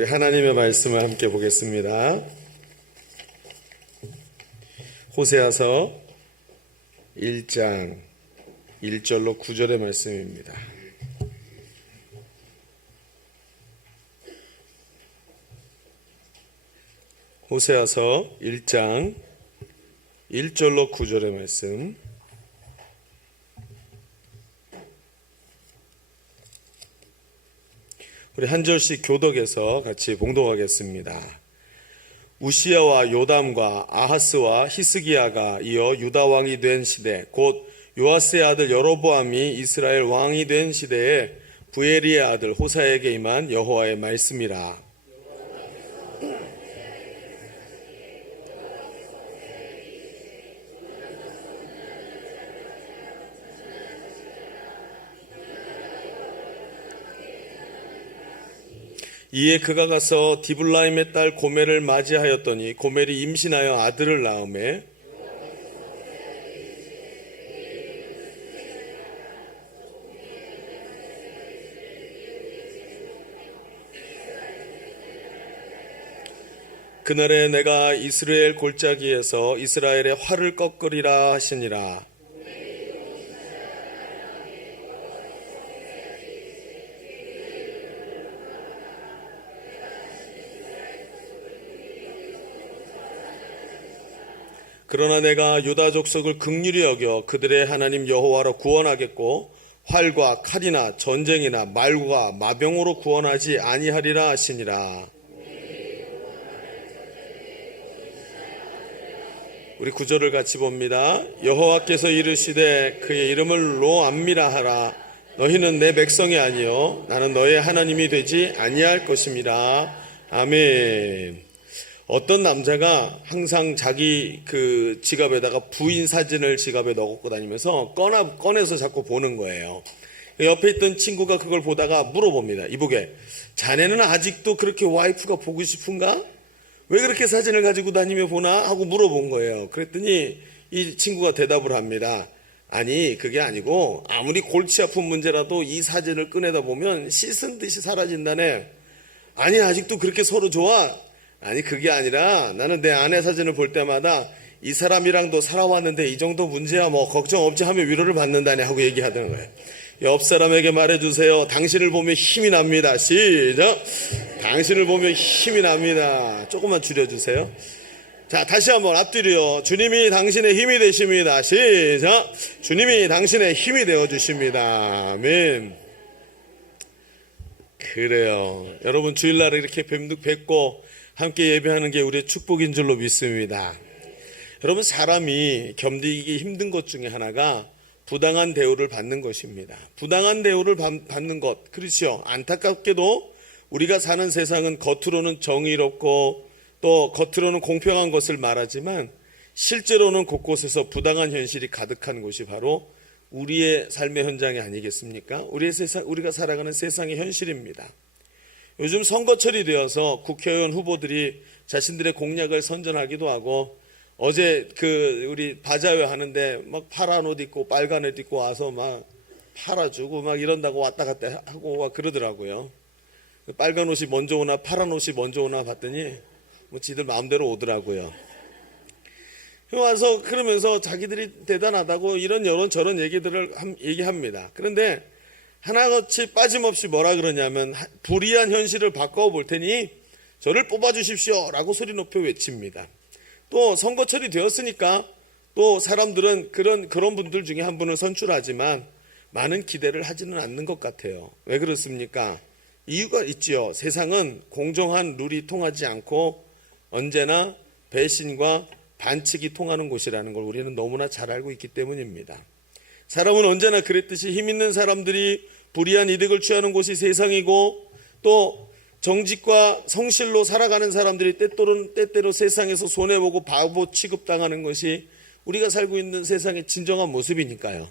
우리 하나님의 말씀을 함께 보겠습니다. 호세아서 1장 1절로 9절의 말씀입니다. 호세아서 1장 1절로 9절의 말씀. 우리 한 절씩 교독해서 같이 봉독하겠습니다. 우시야와 요담과 아하스와 히스기야가 이어 유다 왕이 된 시대, 곧 요아스의 아들 여로보암이 이스라엘 왕이 된 시대에 부엘리의 아들 호사에게 임한 여호와의 말씀이라. 이에 그가 가서 디블라임의 딸 고멜을 맞이하였더니 고멜이 임신하여 아들을 낳으매 그날에 내가 이스라엘 골짜기에서 이스라엘의 활을 꺾으리라 하시니라. 그러나 내가 유다 족속을 긍휼히 여겨 그들의 하나님 여호와로 구원하겠고 활과 칼이나 전쟁이나 말과 마병으로 구원하지 아니하리라 하시니라. 우리 9절을 같이 봅니다. 여호와께서 이르시되 그의 이름을 로암미라 하라. 너희는 내 백성이 아니요 나는 너의 하나님이 되지 아니할 것임이라. 아멘. 어떤 남자가 항상 자기 그 지갑에다가 부인 사진을 지갑에 넣고 다니면서 꺼내서 자꾸 보는 거예요. 옆에 있던 친구가 그걸 보다가 물어봅니다. 이보게, 자네는 아직도 그렇게 와이프가 보고 싶은가? 왜 그렇게 사진을 가지고 다니며 보나? 하고 물어본 거예요. 그랬더니 이 친구가 대답을 합니다. 아니, 그게 아니고 아무리 골치 아픈 문제라도 이 사진을 꺼내다 보면 씻은 듯이 사라진다네. 아니, 아직도 그렇게 서로 좋아? 아니, 그게 아니라 나는 내 아내 사진을 볼 때마다 이 사람이랑도 살아왔는데 이 정도 문제야 뭐 걱정 없지 하며 위로를 받는다네 하고 얘기하는 거예요. 옆 사람에게 말해주세요. 당신을 보면 힘이 납니다. 시작. 당신을 보면 힘이 납니다. 조금만 줄여주세요. 자, 다시 한번 앞뒤로요. 주님이 당신의 힘이 되십니다. 시작. 주님이 당신의 힘이 되어주십니다. 아멘. 그래요. 여러분 주일날 이렇게 뵙고 함께 예배하는 게 우리의 축복인 줄로 믿습니다. 여러분, 사람이 견디기 힘든 것 중에 하나가 부당한 대우를 받는 것입니다. 부당한 대우를 받는 것, 그렇죠. 안타깝게도 우리가 사는 세상은 겉으로는 정의롭고 또 겉으로는 공평한 것을 말하지만 실제로는 곳곳에서 부당한 현실이 가득한 곳이 바로 우리의 삶의 현장이 아니겠습니까? 우리가 살아가는 세상의 현실입니다. 요즘 선거철이 되어서 국회의원 후보들이 자신들의 공약을 선전하기도 하고, 어제 우리 바자회 하는데 막 파란 옷 입고 빨간 옷 입고 와서 막 팔아주고 막 이런다고 왔다 갔다 하고 그러더라고요. 빨간 옷이 먼저 오나 파란 옷이 먼저 오나 봤더니 뭐 지들 마음대로 오더라고요. 와서 그러면서 자기들이 대단하다고 이런 저런 얘기들을 얘기합니다. 그런데 하나같이 빠짐없이 뭐라 그러냐면 불의한 현실을 바꿔볼 테니 저를 뽑아주십시오 라고 소리 높여 외칩니다. 또 선거철이 되었으니까 또 사람들은 그런 분들 중에 한 분을 선출하지만 많은 기대를 하지는 않는 것 같아요. 왜 그렇습니까? 이유가 있지요. 세상은 공정한 룰이 통하지 않고 언제나 배신과 반칙이 통하는 곳이라는 걸 우리는 너무나 잘 알고 있기 때문입니다. 사람은 언제나 그랬듯이 힘 있는 사람들이 불이한 이득을 취하는 곳이 세상이고, 또 정직과 성실로 살아가는 사람들이 때때로 세상에서 손해보고 바보 취급당하는 것이 우리가 살고 있는 세상의 진정한 모습이니까요.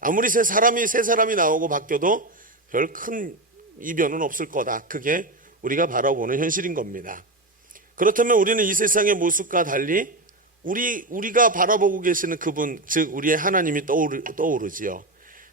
아무리 새 사람이 나오고 바뀌어도 별 큰 이변은 없을 거다. 그게 우리가 바라보는 현실인 겁니다. 그렇다면 우리는 이 세상의 모습과 달리 우리가 바라보고 계시는 그분, 즉 우리의 하나님이 떠오르지요.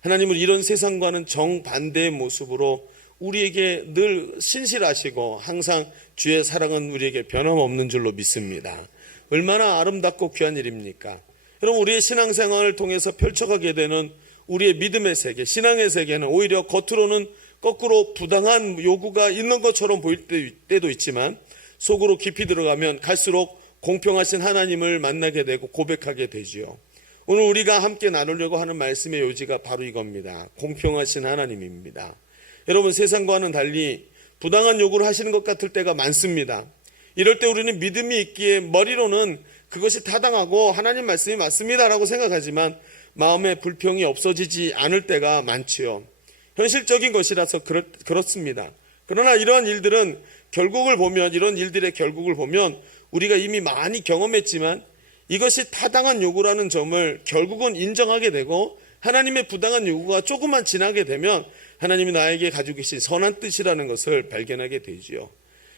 하나님은 이런 세상과는 정반대의 모습으로 우리에게 늘 신실하시고 항상 주의 사랑은 우리에게 변함없는 줄로 믿습니다. 얼마나 아름답고 귀한 일입니까? 여러분, 우리의 신앙생활을 통해서 펼쳐가게 되는 우리의 믿음의 세계, 신앙의 세계는 오히려 겉으로는 거꾸로 부당한 요구가 있는 것처럼 보일 때도 있지만 속으로 깊이 들어가면 갈수록 공평하신 하나님을 만나게 되고 고백하게 되지요. 오늘 우리가 함께 나누려고 하는 말씀의 요지가 바로 이겁니다. 공평하신 하나님입니다. 여러분, 세상과는 달리 부당한 요구를 하시는 것 같을 때가 많습니다. 이럴 때 우리는 믿음이 있기에 머리로는 그것이 타당하고 하나님 말씀이 맞습니다라고 생각하지만 마음에 불평이 없어지지 않을 때가 많지요. 현실적인 것이라서 그렇습니다. 그러나 이러한 일들은 결국을 보면, 이런 일들의 결국을 보면 우리가 이미 많이 경험했지만 이것이 타당한 요구라는 점을 결국은 인정하게 되고 하나님의 부당한 요구가 조금만 지나게 되면 하나님이 나에게 가지고 계신 선한 뜻이라는 것을 발견하게 되지요.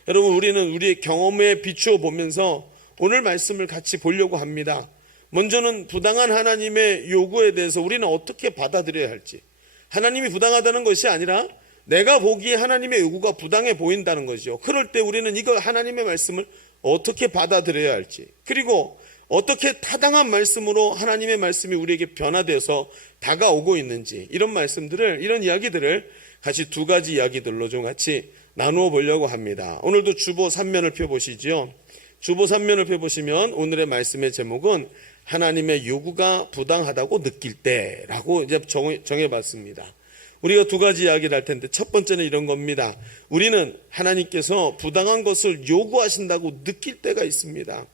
여러분, 우리는 우리의 경험에 비추어 보면서 오늘 말씀을 같이 보려고 합니다. 먼저는 부당한 하나님의 요구에 대해서 우리는 어떻게 받아들여야 할지, 하나님이 부당하다는 것이 아니라 내가 보기에 하나님의 요구가 부당해 보인다는 거죠. 그럴 때 우리는 이거 하나님의 말씀을 어떻게 받아들여야 할지, 그리고 어떻게 타당한 말씀으로 하나님의 말씀이 우리에게 변화되어서 다가오고 있는지, 이런 말씀들을, 이런 이야기들을 같이 두 가지 이야기들로 좀 같이 나누어 보려고 합니다. 오늘도 주보 3면을 펴보시죠. 주보 3면을 펴보시면 오늘의 말씀의 제목은 하나님의 요구가 부당하다고 느낄 때라고 이제 정해봤습니다. 우리가 두 가지 이야기를 할 텐데 첫 번째는 이런 겁니다. 우리는 하나님께서 부당한 것을 요구하신다고 느낄 때가 있습니다.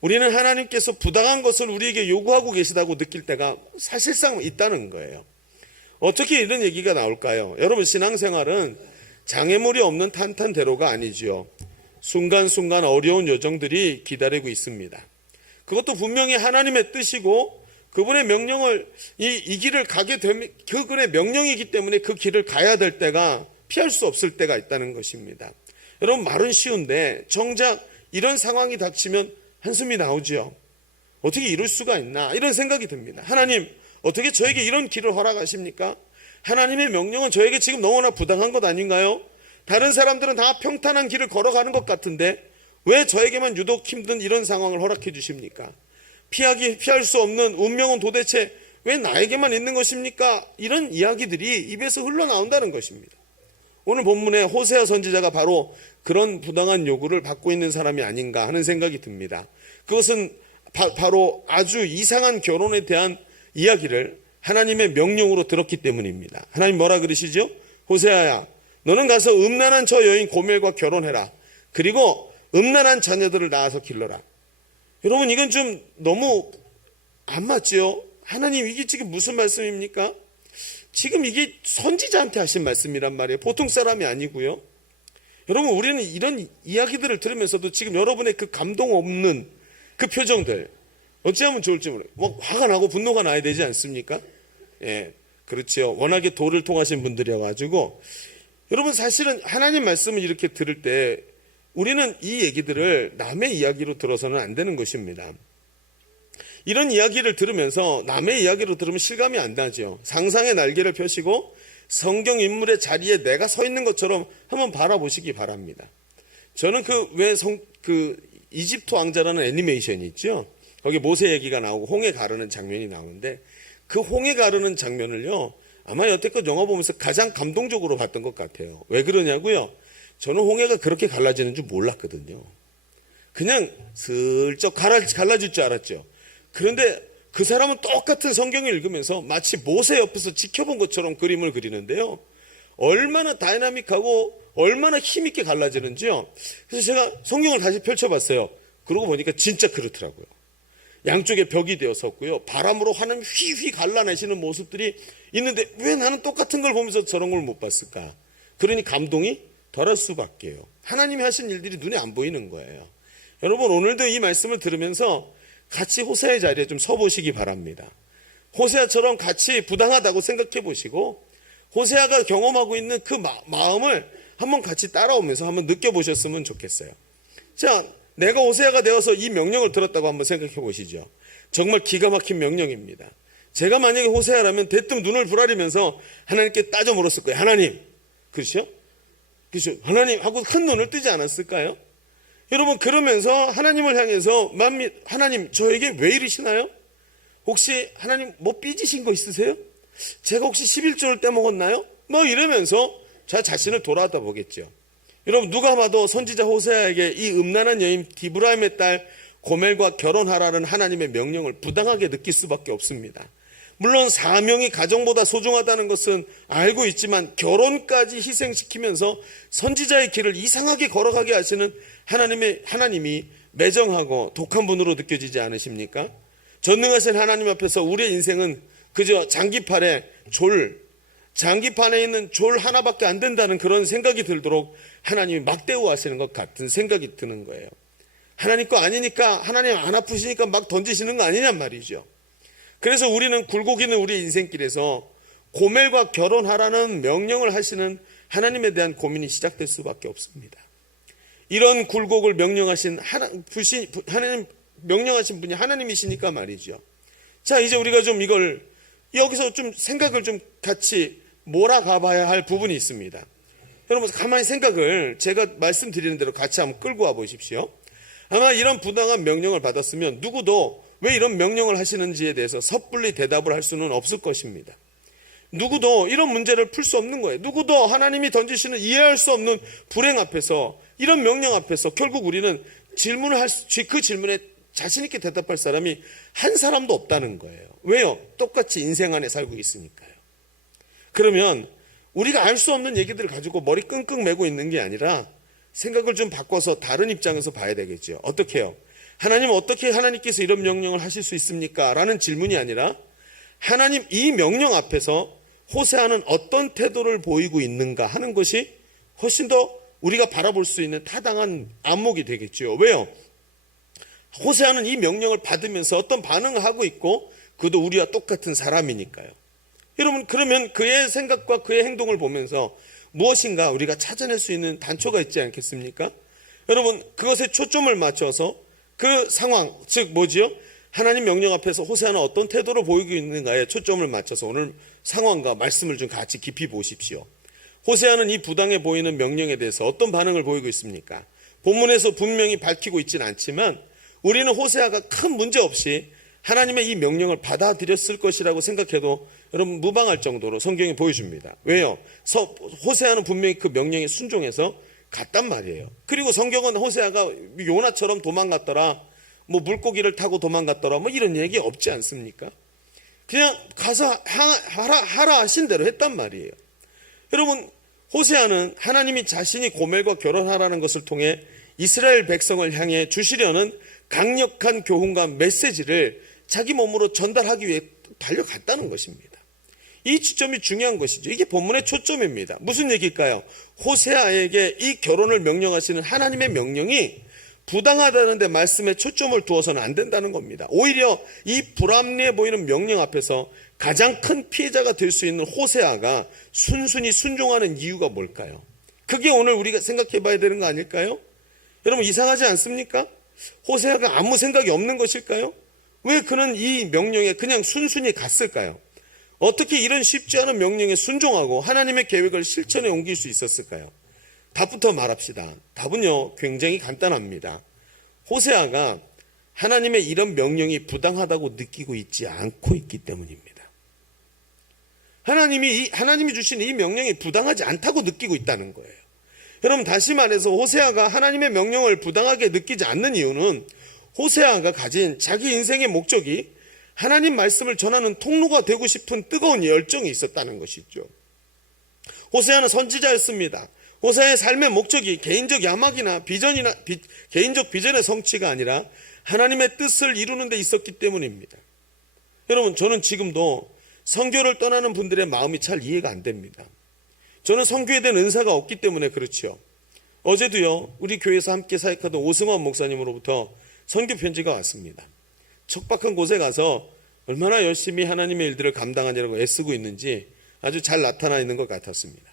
우리는 하나님께서 부당한 것을 우리에게 요구하고 계시다고 느낄 때가 사실상 있다는 거예요. 어떻게 이런 얘기가 나올까요? 여러분, 신앙생활은 장애물이 없는 탄탄대로가 아니지요. 순간순간 어려운 여정들이 기다리고 있습니다. 그것도 분명히 하나님의 뜻이고 그분의 명령을 이 길을 가게 되면 그분의 명령이기 때문에 그 길을 가야 될 때가 피할 수 없을 때가 있다는 것입니다. 여러분, 말은 쉬운데 정작 이런 상황이 닥치면 한숨이 나오지요. 어떻게 이럴 수가 있나, 이런 생각이 듭니다. 하나님, 어떻게 저에게 이런 길을 허락하십니까? 하나님의 명령은 저에게 지금 너무나 부당한 것 아닌가요? 다른 사람들은 다 평탄한 길을 걸어가는 것 같은데 왜 저에게만 유독 힘든 이런 상황을 허락해 주십니까? 피할 수 없는 운명은 도대체 왜 나에게만 있는 것입니까? 이런 이야기들이 입에서 흘러나온다는 것입니다. 오늘 본문에 호세아 선지자가 바로 그런 부당한 요구를 받고 있는 사람이 아닌가 하는 생각이 듭니다. 그것은 바로 아주 이상한 결혼에 대한 이야기를 하나님의 명령으로 들었기 때문입니다. 하나님 뭐라 그러시죠? 호세아야, 너는 가서 음란한 저 여인 고멜과 결혼해라. 그리고 음란한 자녀들을 낳아서 길러라. 여러분, 이건 좀 너무 안 맞지요? 하나님, 이게 지금 무슨 말씀입니까? 지금 이게 선지자한테 하신 말씀이란 말이에요. 보통 사람이 아니고요. 여러분, 우리는 이런 이야기들을 들으면서도 지금 여러분의 그 감동 없는 그 표정들 어찌하면 좋을지 모르겠어요. 뭐 화가 나고 분노가 나야 되지 않습니까? 예, 그렇죠. 워낙에 도를 통하신 분들이어가지고 여러분, 사실은 하나님 말씀을 이렇게 들을 때 우리는 이 얘기들을 남의 이야기로 들어서는 안 되는 것입니다. 이런 이야기를 들으면서 남의 이야기로 들으면 실감이 안 나죠. 상상의 날개를 펴시고 성경 인물의 자리에 내가 서 있는 것처럼 한번 바라보시기 바랍니다. 저는 이집트 왕자라는 애니메이션이 있죠. 거기 모세 얘기가 나오고 홍해 가르는 장면이 나오는데 그 홍해 가르는 장면을요, 아마 여태껏 영화 보면서 가장 감동적으로 봤던 것 같아요. 왜 그러냐고요? 저는 홍해가 그렇게 갈라지는 줄 몰랐거든요. 그냥 슬쩍 갈라질 줄 알았죠. 그런데 그 사람은 똑같은 성경을 읽으면서 마치 모세 옆에서 지켜본 것처럼 그림을 그리는데요. 얼마나 다이나믹하고 얼마나 힘있게 갈라지는지요. 그래서 제가 성경을 다시 펼쳐봤어요. 그러고 보니까 진짜 그렇더라고요. 양쪽에 벽이 되어 섰고요. 바람으로 하늘 휘휘 갈라내시는 모습들이 있는데 왜 나는 똑같은 걸 보면서 저런 걸 못 봤을까? 그러니 감동이 덜할 수밖에요. 하나님이 하신 일들이 눈에 안 보이는 거예요. 여러분, 오늘도 이 말씀을 들으면서 같이 호세아의 자리에 좀 서보시기 바랍니다. 호세아처럼 같이 부당하다고 생각해 보시고 호세아가 경험하고 있는 그 마음을 한번 같이 따라오면서 한번 느껴보셨으면 좋겠어요. 자, 내가 호세아가 되어서 이 명령을 들었다고 한번 생각해 보시죠. 정말 기가 막힌 명령입니다. 제가 만약에 호세아라면 대뜸 눈을 부라리면서 하나님께 따져 물었을 거예요. 하나님, 그렇죠? 그렇죠? 하나님하고 큰 눈을 뜨지 않았을까요? 여러분, 그러면서 하나님을 향해서 하나님 저에게 왜 이러시나요? 혹시 하나님 뭐 삐지신 거 있으세요? 제가 혹시 11조를 떼먹었나요? 뭐 이러면서 저 자신을 돌아다 보겠죠. 여러분, 누가 봐도 선지자 호세아에게 이 음란한 여인 디브라임의 딸 고멜과 결혼하라는 하나님의 명령을 부당하게 느낄 수밖에 없습니다. 물론 사명이 가정보다 소중하다는 것은 알고 있지만 결혼까지 희생시키면서 선지자의 길을 이상하게 걸어가게 하시는 하나님이 매정하고 독한 분으로 느껴지지 않으십니까? 전능하신 하나님 앞에서 우리의 인생은 그저 장기판에 있는 졸 하나밖에 안 된다는 그런 생각이 들도록 하나님이 막대우하시는 것 같은 생각이 드는 거예요. 하나님 거 아니니까, 하나님 안 아프시니까 막 던지시는 거 아니냔 말이죠. 그래서 우리는 굴곡 있는 우리의 인생길에서 고멜과 결혼하라는 명령을 하시는 하나님에 대한 고민이 시작될 수밖에 없습니다. 이런 굴곡을 명령하신 분이 하나님이시니까 말이죠. 자, 이제 우리가 좀 이걸 여기서 좀 생각을 좀 같이 몰아가 봐야 할 부분이 있습니다. 여러분, 가만히 생각을 제가 말씀드리는 대로 같이 한번 끌고 와 보십시오. 아마 이런 부당한 명령을 받았으면 누구도 왜 이런 명령을 하시는지에 대해서 섣불리 대답을 할 수는 없을 것입니다. 누구도 이런 문제를 풀 수 없는 거예요. 누구도 하나님이 던지시는 이해할 수 없는 불행 앞에서, 이런 명령 앞에서 결국 우리는 그 질문에 자신 있게 대답할 사람이 한 사람도 없다는 거예요. 왜요? 똑같이 인생 안에 살고 있으니까요. 그러면 우리가 알 수 없는 얘기들을 가지고 머리 끙끙 매고 있는 게 아니라 생각을 좀 바꿔서 다른 입장에서 봐야 되겠죠. 어떻게 해요? 어떻게 하나님께서 이런 명령을 하실 수 있습니까? 라는 질문이 아니라 하나님 이 명령 앞에서 호세아는 어떤 태도를 보이고 있는가 하는 것이 훨씬 더 우리가 바라볼 수 있는 타당한 안목이 되겠죠. 왜요? 호세아는 이 명령을 받으면서 어떤 반응을 하고 있고 그도 우리와 똑같은 사람이니까요. 여러분, 그러면 그의 생각과 그의 행동을 보면서 무엇인가 우리가 찾아낼 수 있는 단초가 있지 않겠습니까? 여러분, 그것에 초점을 맞춰서 그 상황, 즉 뭐지요? 하나님 명령 앞에서 호세아는 어떤 태도를 보이고 있는가에 초점을 맞춰서 오늘 상황과 말씀을 좀 같이 깊이 보십시오. 호세아는 이 부당해 보이는 명령에 대해서 어떤 반응을 보이고 있습니까? 본문에서 분명히 밝히고 있지는 않지만 우리는 호세아가 큰 문제 없이 하나님의 이 명령을 받아들였을 것이라고 생각해도 여러분 무방할 정도로 성경이 보여줍니다. 왜요? 호세아는 분명히 그 명령에 순종해서 갔단 말이에요. 그리고 성경은 호세아가 요나처럼 도망갔더라, 뭐 물고기를 타고 도망갔더라, 뭐 이런 얘기 없지 않습니까? 그냥 가서 하라 하신 대로 했단 말이에요. 여러분, 호세아는 하나님이 자신이 고멜과 결혼하라는 것을 통해 이스라엘 백성을 향해 주시려는 강력한 교훈과 메시지를 자기 몸으로 전달하기 위해 달려갔다는 것입니다. 이 지점이 중요한 것이죠. 이게 본문의 초점입니다. 무슨 얘기일까요? 호세아에게 이 결혼을 명령하시는 하나님의 명령이 부당하다는 데 말씀에 초점을 두어서는 안 된다는 겁니다. 오히려 이 불합리해 보이는 명령 앞에서 가장 큰 피해자가 될 수 있는 호세아가 순순히 순종하는 이유가 뭘까요? 그게 오늘 우리가 생각해 봐야 되는 거 아닐까요? 여러분, 이상하지 않습니까? 호세아가 아무 생각이 없는 것일까요? 왜 그는 이 명령에 그냥 순순히 갔을까요? 어떻게 이런 쉽지 않은 명령에 순종하고 하나님의 계획을 실천에 옮길 수 있었을까요? 답부터 말합시다. 답은요, 굉장히 간단합니다. 호세아가 하나님의 이런 명령이 부당하다고 느끼고 있지 않고 있기 때문입니다. 하나님이 주신 이 명령이 부당하지 않다고 느끼고 있다는 거예요. 여러분, 다시 말해서 호세아가 하나님의 명령을 부당하게 느끼지 않는 이유는 호세아가 가진 자기 인생의 목적이 하나님 말씀을 전하는 통로가 되고 싶은 뜨거운 열정이 있었다는 것이죠. 호세아는 선지자였습니다. 호세아의 삶의 목적이 개인적 야망이나 개인적 비전의 성취가 아니라 하나님의 뜻을 이루는 데 있었기 때문입니다. 여러분, 저는 지금도 선교를 떠나는 분들의 마음이 잘 이해가 안 됩니다. 저는 선교에 대한 은사가 없기 때문에 그렇죠. 어제도요, 우리 교회에서 함께 사역하던 오승환 목사님으로부터 선교 편지가 왔습니다. 척박한 곳에 가서 얼마나 열심히 하나님의 일들을 감당하느라고 애쓰고 있는지 아주 잘 나타나 있는 것 같았습니다.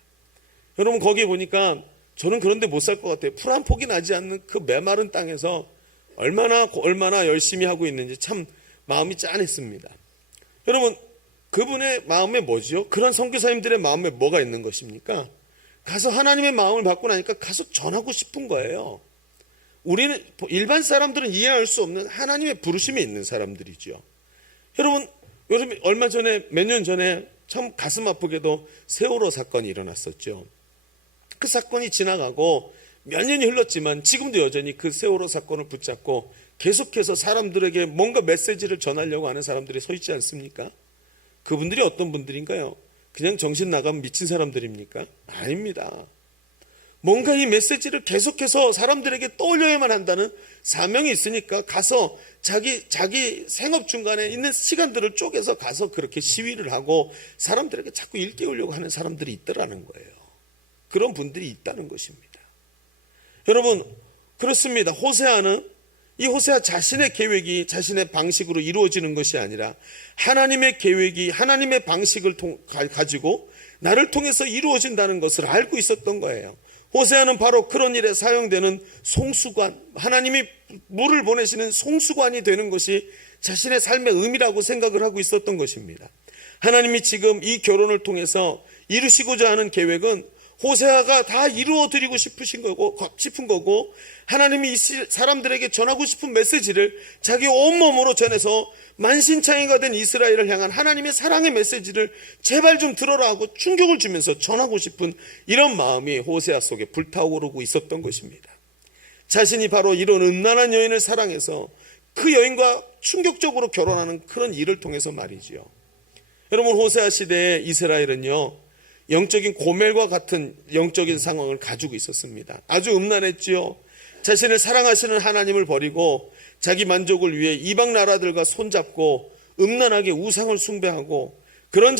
여러분, 거기에 보니까 저는 그런데 못 살 것 같아요. 풀 한 폭이 나지 않는 그 메마른 땅에서 얼마나 열심히 하고 있는지 참 마음이 짠했습니다. 여러분, 그분의 마음에 뭐지요? 그런 선교사님들의 마음에 뭐가 있는 것입니까? 가서 하나님의 마음을 받고 나니까 가서 전하고 싶은 거예요. 우리는 일반 사람들은 이해할 수 없는 하나님의 부르심이 있는 사람들이죠. 여러분 얼마 전에 몇 년 전에 참 가슴 아프게도 세월호 사건이 일어났었죠. 그 사건이 지나가고 몇 년이 흘렀지만 지금도 여전히 그 세월호 사건을 붙잡고 계속해서 사람들에게 뭔가 메시지를 전하려고 하는 사람들이 서 있지 않습니까? 그분들이 어떤 분들인가요? 그냥 정신 나가면 미친 사람들입니까? 아닙니다. 뭔가 이 메시지를 계속해서 사람들에게 떠올려야만 한다는 사명이 있으니까 가서 자기 생업 중간에 있는 시간들을 쪼개서 가서 그렇게 시위를 하고 사람들에게 자꾸 일깨우려고 하는 사람들이 있더라는 거예요. 그런 분들이 있다는 것입니다. 여러분 그렇습니다. 이 호세아 자신의 계획이 자신의 방식으로 이루어지는 것이 아니라 하나님의 계획이 하나님의 방식을 가지고 나를 통해서 이루어진다는 것을 알고 있었던 거예요. 호세아는 바로 그런 일에 사용되는 송수관, 하나님이 물을 보내시는 송수관이 되는 것이 자신의 삶의 의미라고 생각을 하고 있었던 것입니다. 하나님이 지금 이 결혼을 통해서 이루시고자 하는 계획은 호세아가 다 이루어드리고 싶은 거고 하나님이 이 사람들에게 전하고 싶은 메시지를 자기 온몸으로 전해서 만신창이가 된 이스라엘을 향한 하나님의 사랑의 메시지를 제발 좀 들어라 하고 충격을 주면서 전하고 싶은 이런 마음이 호세아 속에 불타오르고 있었던 것입니다. 자신이 바로 이런 음란한 여인을 사랑해서 그 여인과 충격적으로 결혼하는 그런 일을 통해서 말이지요. 여러분 호세아 시대의 이스라엘은요 영적인 고멜과 같은 영적인 상황을 가지고 있었습니다. 아주 음란했지요. 자신을 사랑하시는 하나님을 버리고 자기 만족을 위해 이방 나라들과 손잡고 음란하게 우상을 숭배하고 그런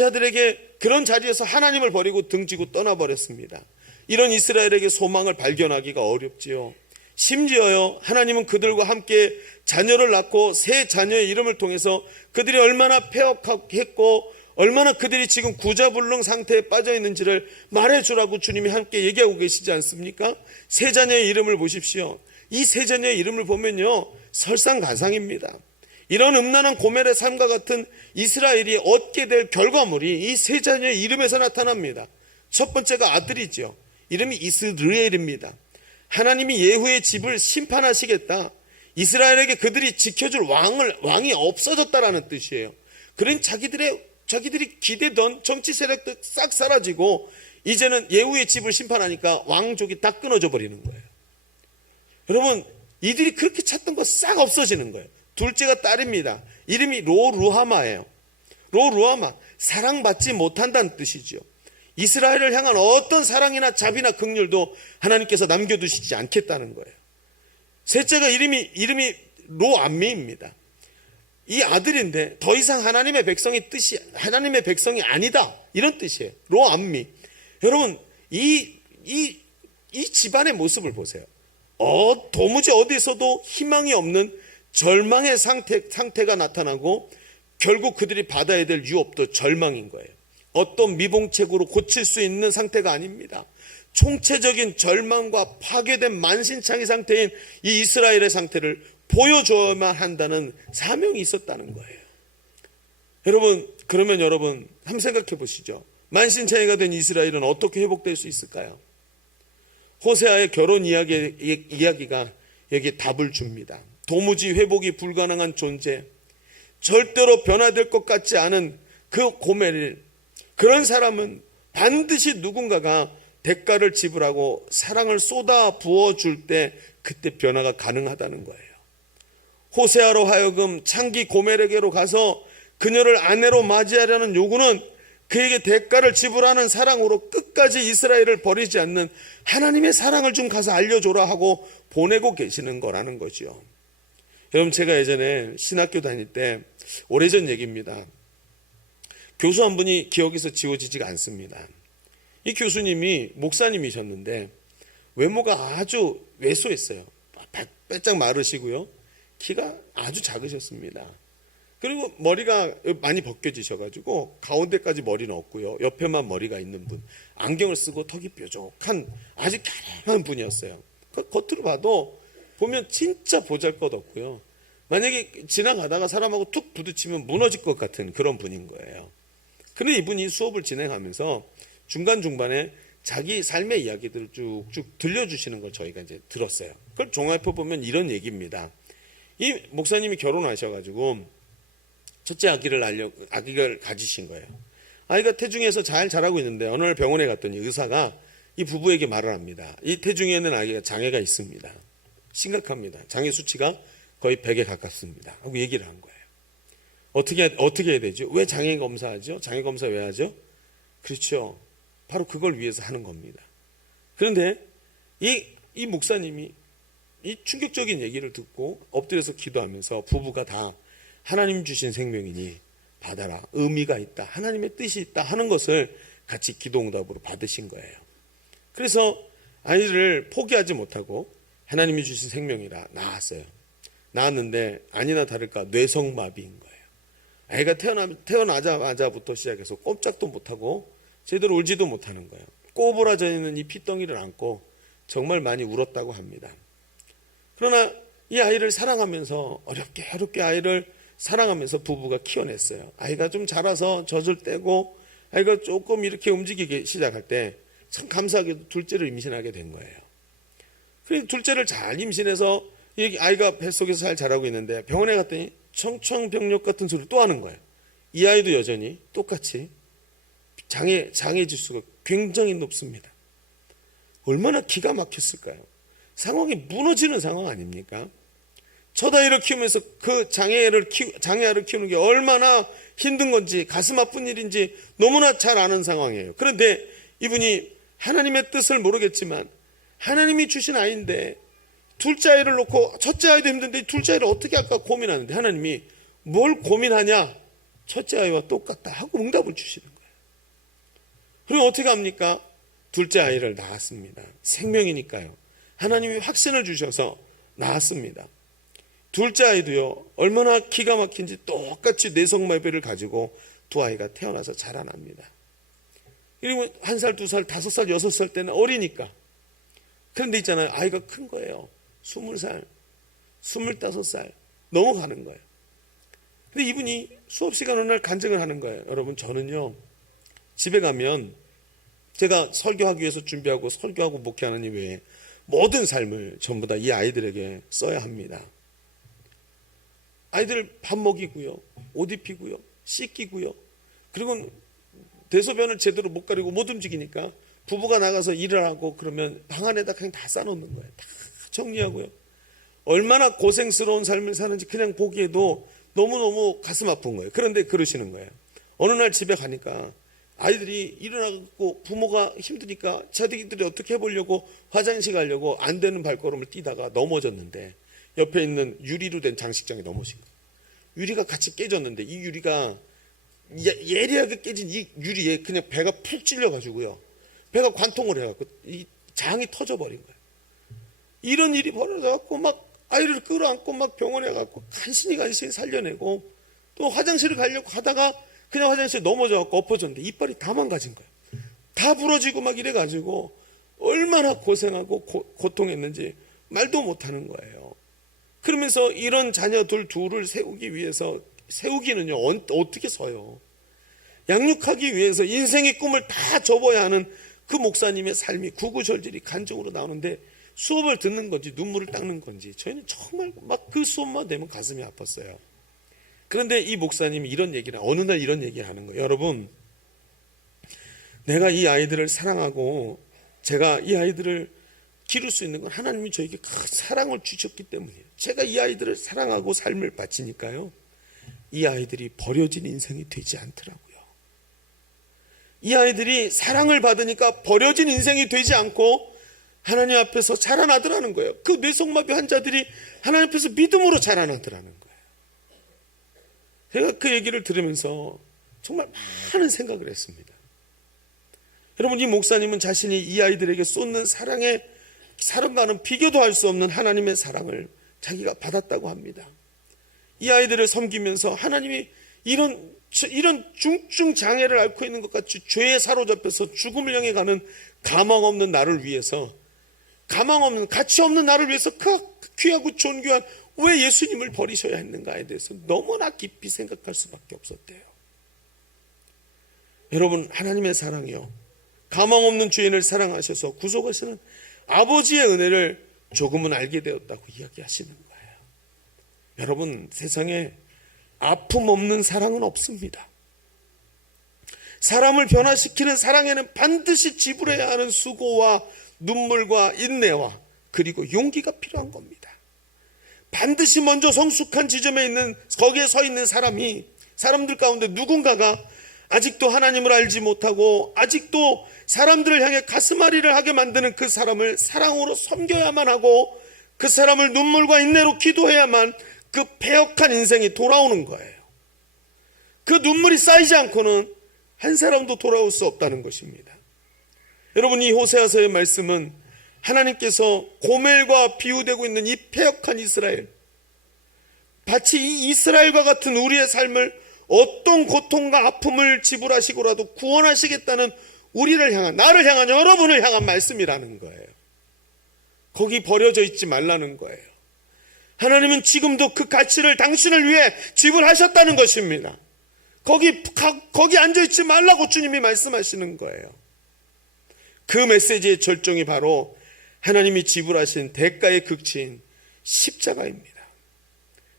자리에서 하나님을 버리고 등지고 떠나버렸습니다. 이런 이스라엘에게 소망을 발견하기가 어렵지요. 심지어요 하나님은 그들과 함께 자녀를 낳고 세 자녀의 이름을 통해서 그들이 얼마나 폐역했고 얼마나 그들이 지금 구자불능 상태에 빠져 있는지를 말해주라고 주님이 함께 얘기하고 계시지 않습니까? 세 자녀의 이름을 보십시오. 이 세 자녀의 이름을 보면요 설상가상입니다. 이런 음란한 고멜의 삶과 같은 이스라엘이 얻게 될 결과물이 이 세 자녀의 이름에서 나타납니다. 첫 번째가 아들이죠. 이름이 이스르엘입니다. 하나님이 예후의 집을 심판하시겠다. 이스라엘에게 그들이 지켜줄 왕이 없어졌다라는 뜻이에요. 그런 자기들이 기대던 정치 세력도 싹 사라지고 이제는 예후의 집을 심판하니까 왕족이 다 끊어져 버리는 거예요. 여러분 이들이 그렇게 찾던 거 싹 없어지는 거예요. 둘째가 딸입니다. 이름이 로루하마예요. 로루하마, 사랑받지 못한다는 뜻이죠. 이스라엘을 향한 어떤 사랑이나 자비나 긍휼도 하나님께서 남겨두시지 않겠다는 거예요. 셋째가 이름이 로암미입니다. 이 아들인데 더 이상 하나님의 백성이 아니다 이런 뜻이에요. 로암미. 여러분 이 집안의 모습을 보세요. 도무지 어디서도 희망이 없는 절망의 상태가 나타나고 결국 그들이 받아야 될 유업도 절망인 거예요. 어떤 미봉책으로 고칠 수 있는 상태가 아닙니다. 총체적인 절망과 파괴된 만신창이 상태인 이 이스라엘의 상태를 보여줘야만 한다는 사명이 있었다는 거예요. 그러면 여러분 한번 생각해 보시죠. 만신창이가 된 이스라엘은 어떻게 회복될 수 있을까요? 호세아의 결혼 이야기가 여기에 답을 줍니다. 도무지 회복이 불가능한 존재, 절대로 변화될 것 같지 않은 그 고멜, 그런 사람은 반드시 누군가가 대가를 지불하고 사랑을 쏟아 부어줄 때 그때 변화가 가능하다는 거예요. 호세아로 하여금 창기 고멜에게로 가서 그녀를 아내로 맞이하려는 요구는 그에게 대가를 지불하는 사랑으로 끝까지 이스라엘을 버리지 않는 하나님의 사랑을 좀 가서 알려줘라 하고 보내고 계시는 거라는 거죠. 여러분 제가 예전에 신학교 다닐 때 오래전 얘기입니다. 교수 한 분이 기억에서 지워지지가 않습니다. 이 교수님이 목사님이셨는데 외모가 아주 왜소했어요. 빼짝 마르시고요. 키가 아주 작으셨습니다. 그리고 머리가 많이 벗겨지셔가지고 가운데까지 머리는 없고요. 옆에만 머리가 있는 분. 안경을 쓰고 턱이 뾰족한 아주 갸름한 분이었어요. 겉으로 봐도 보면 진짜 보잘것없고요. 만약에 지나가다가 사람하고 툭 부딪히면 무너질 것 같은 그런 분인 거예요. 그런데 이분이 수업을 진행하면서 중간중간에 자기 삶의 이야기들을 쭉쭉 들려주시는 걸 저희가 이제 들었어요. 그걸 종합해 보면 이런 얘기입니다. 이 목사님이 결혼하셔가지고 첫째 아기를 가지신 거예요. 아이가 태중에서 잘 자라고 있는데 어느 날 병원에 갔더니 의사가 이 부부에게 말을 합니다. 이 태중에는 아기가 장애가 있습니다. 심각합니다. 장애 수치가 거의 100에 가깝습니다. 하고 얘기를 한 거예요. 어떻게 해야 되죠? 왜 장애 검사하죠? 장애 검사 왜 하죠? 그렇죠. 바로 그걸 위해서 하는 겁니다. 그런데 이 목사님이 이 충격적인 얘기를 듣고 엎드려서 기도하면서 부부가 다 하나님 주신 생명이니 받아라. 의미가 있다. 하나님의 뜻이 있다 하는 것을 같이 기도응답으로 받으신 거예요. 그래서 아이를 포기하지 못하고 하나님이 주신 생명이라 낳았어요. 낳았는데 아니나 다를까 뇌성마비인 거예요. 아이가 태어나자마자부터 시작해서 꼼짝도 못하고 제대로 울지도 못하는 거예요. 꼬부라져 있는 이 핏덩이를 안고 정말 많이 울었다고 합니다. 그러나 이 아이를 사랑하면서 어렵게 아이를 사랑하면서 부부가 키워냈어요. 아이가 좀 자라서 젖을 떼고 아이가 조금 이렇게 움직이기 시작할 때 참 감사하게도 둘째를 임신하게 된 거예요. 그래서 둘째를 잘 임신해서 아이가 뱃속에서 잘 자라고 있는데 병원에 갔더니 청천벽력 같은 소리를 또 하는 거예요. 이 아이도 여전히 똑같이 장애 지수가 굉장히 높습니다. 얼마나 기가 막혔을까요? 상황이 무너지는 상황 아닙니까? 첫 아이를 키우면서 그 장애아를 키우는 게 얼마나 힘든 건지 가슴 아픈 일인지 너무나 잘 아는 상황이에요. 그런데 이분이 하나님의 뜻을 모르겠지만 하나님이 주신 아이인데 둘째 아이를 놓고 첫째 아이도 힘든데 둘째 아이를 어떻게 할까 고민하는데 하나님이 뭘 고민하냐? 첫째 아이와 똑같다 하고 응답을 주시는 거예요. 그럼 어떻게 합니까? 둘째 아이를 낳았습니다. 생명이니까요. 하나님이 확신을 주셔서 낳았습니다. 둘째 아이도요, 얼마나 기가 막힌지 똑같이 뇌성마비를 가지고 두 아이가 태어나서 자라납니다. 그리고 1살, 2살, 5살, 6살 때는 어리니까. 그런데 있잖아요. 아이가 큰 거예요. 20살, 25살 넘어가는 거예요. 근데 이분이 수업 시간 어느 날 간증을 하는 거예요. 여러분, 저는요, 집에 가면 제가 설교하기 위해서 준비하고 설교하고 목회하는 이외에 모든 삶을 전부 다 이 아이들에게 써야 합니다. 아이들 밥 먹이고요, 옷 입히고요, 씻기고요. 그리고 대소변을 제대로 못 가리고 못 움직이니까 부부가 나가서 일을 하고 그러면 방 안에다 그냥 다 싸놓는 거예요. 다 정리하고요. 얼마나 고생스러운 삶을 사는지 그냥 보기에도 너무너무 가슴 아픈 거예요. 그런데 그러시는 거예요. 어느 날 집에 가니까 아이들이 일어나고 부모가 힘드니까 자기들이 어떻게 해보려고 화장실 가려고 안 되는 발걸음을 뛰다가 넘어졌는데 옆에 있는 유리로 된 장식장에 넘어진 거예요. 유리가 같이 깨졌는데 이 유리가 예리하게 깨진 이 유리에 그냥 배가 푹 찔려가지고요. 배가 관통을 해갖고 이 장이 터져버린 거예요. 이런 일이 벌어져갖고 막 아이를 끌어안고 막 병원에 가고 간신히 살려내고 또 화장실을 가려고 하다가 그냥 화장실에 넘어져갖고 엎어졌는데 이빨이 다 망가진 거예요. 다 부러지고 막 이래가지고 얼마나 고생하고 고통했는지 말도 못하는 거예요. 그러면서 이런 자녀들 둘을 세우기는요 어떻게 서요? 양육하기 위해서 인생의 꿈을 다 접어야 하는 그 목사님의 삶이 구구절절히 간증으로 나오는데 수업을 듣는 건지 눈물을 닦는 건지 저희는 정말 막 그 수업만 되면 가슴이 아팠어요. 그런데 이 목사님이 어느 날 이런 얘기를 하는 거예요. 여러분, 내가 이 아이들을 사랑하고 제가 이 아이들을 기를 수 있는 건 하나님이 저에게 큰 사랑을 주셨기 때문이에요. 제가 이 아이들을 사랑하고 삶을 바치니까요, 이 아이들이 버려진 인생이 되지 않더라고요. 이 아이들이 사랑을 받으니까 버려진 인생이 되지 않고 하나님 앞에서 자라나더라는 거예요. 그 뇌성마비 환자들이 하나님 앞에서 믿음으로 자라나더라는 거예요. 제가 그 얘기를 들으면서 정말 많은 생각을 했습니다. 여러분, 이 목사님은 자신이 이 아이들에게 쏟는 사랑과는 비교도 할 수 없는 하나님의 사랑을 자기가 받았다고 합니다. 이 아이들을 섬기면서 하나님이 이런 중증 장애를 앓고 있는 것 같이 죄에 사로잡혀서 죽음을 향해 가는 가망 없는 나를 위해서, 가치 없는 나를 위해서 그 귀하고 존귀한 왜 예수님을 버리셔야 했는가에 대해서 너무나 깊이 생각할 수밖에 없었대요. 여러분, 하나님의 사랑이요, 가망 없는 죄인을 사랑하셔서 구속하시는 아버지의 은혜를 조금은 알게 되었다고 이야기하시는 거예요. 여러분, 세상에 아픔 없는 사랑은 없습니다. 사람을 변화시키는 사랑에는 반드시 지불해야 하는 수고와 눈물과 인내와 그리고 용기가 필요한 겁니다. 반드시 먼저 성숙한 지점에 있는, 거기에 서 있는 사람들 가운데 누군가가 아직도 하나님을 알지 못하고 아직도 사람들을 향해 가슴앓이를 하게 만드는 그 사람을 사랑으로 섬겨야만 하고 그 사람을 눈물과 인내로 기도해야만 그 패역한 인생이 돌아오는 거예요. 그 눈물이 쌓이지 않고는 한 사람도 돌아올 수 없다는 것입니다. 여러분, 이 호세아서의 말씀은 하나님께서 고멜과 비유되고 있는 이 패역한 이스라엘, 마치 이 이스라엘과 같은 우리의 삶을 어떤 고통과 아픔을 지불하시고라도 구원하시겠다는 우리를 향한, 나를 향한, 여러분을 향한 말씀이라는 거예요. 거기 버려져 있지 말라는 거예요. 하나님은 지금도 그 가치를 당신을 위해 지불하셨다는 것입니다. 거기 앉아있지 말라고 주님이 말씀하시는 거예요. 그 메시지의 절정이 바로 하나님이 지불하신 대가의 극치인 십자가입니다.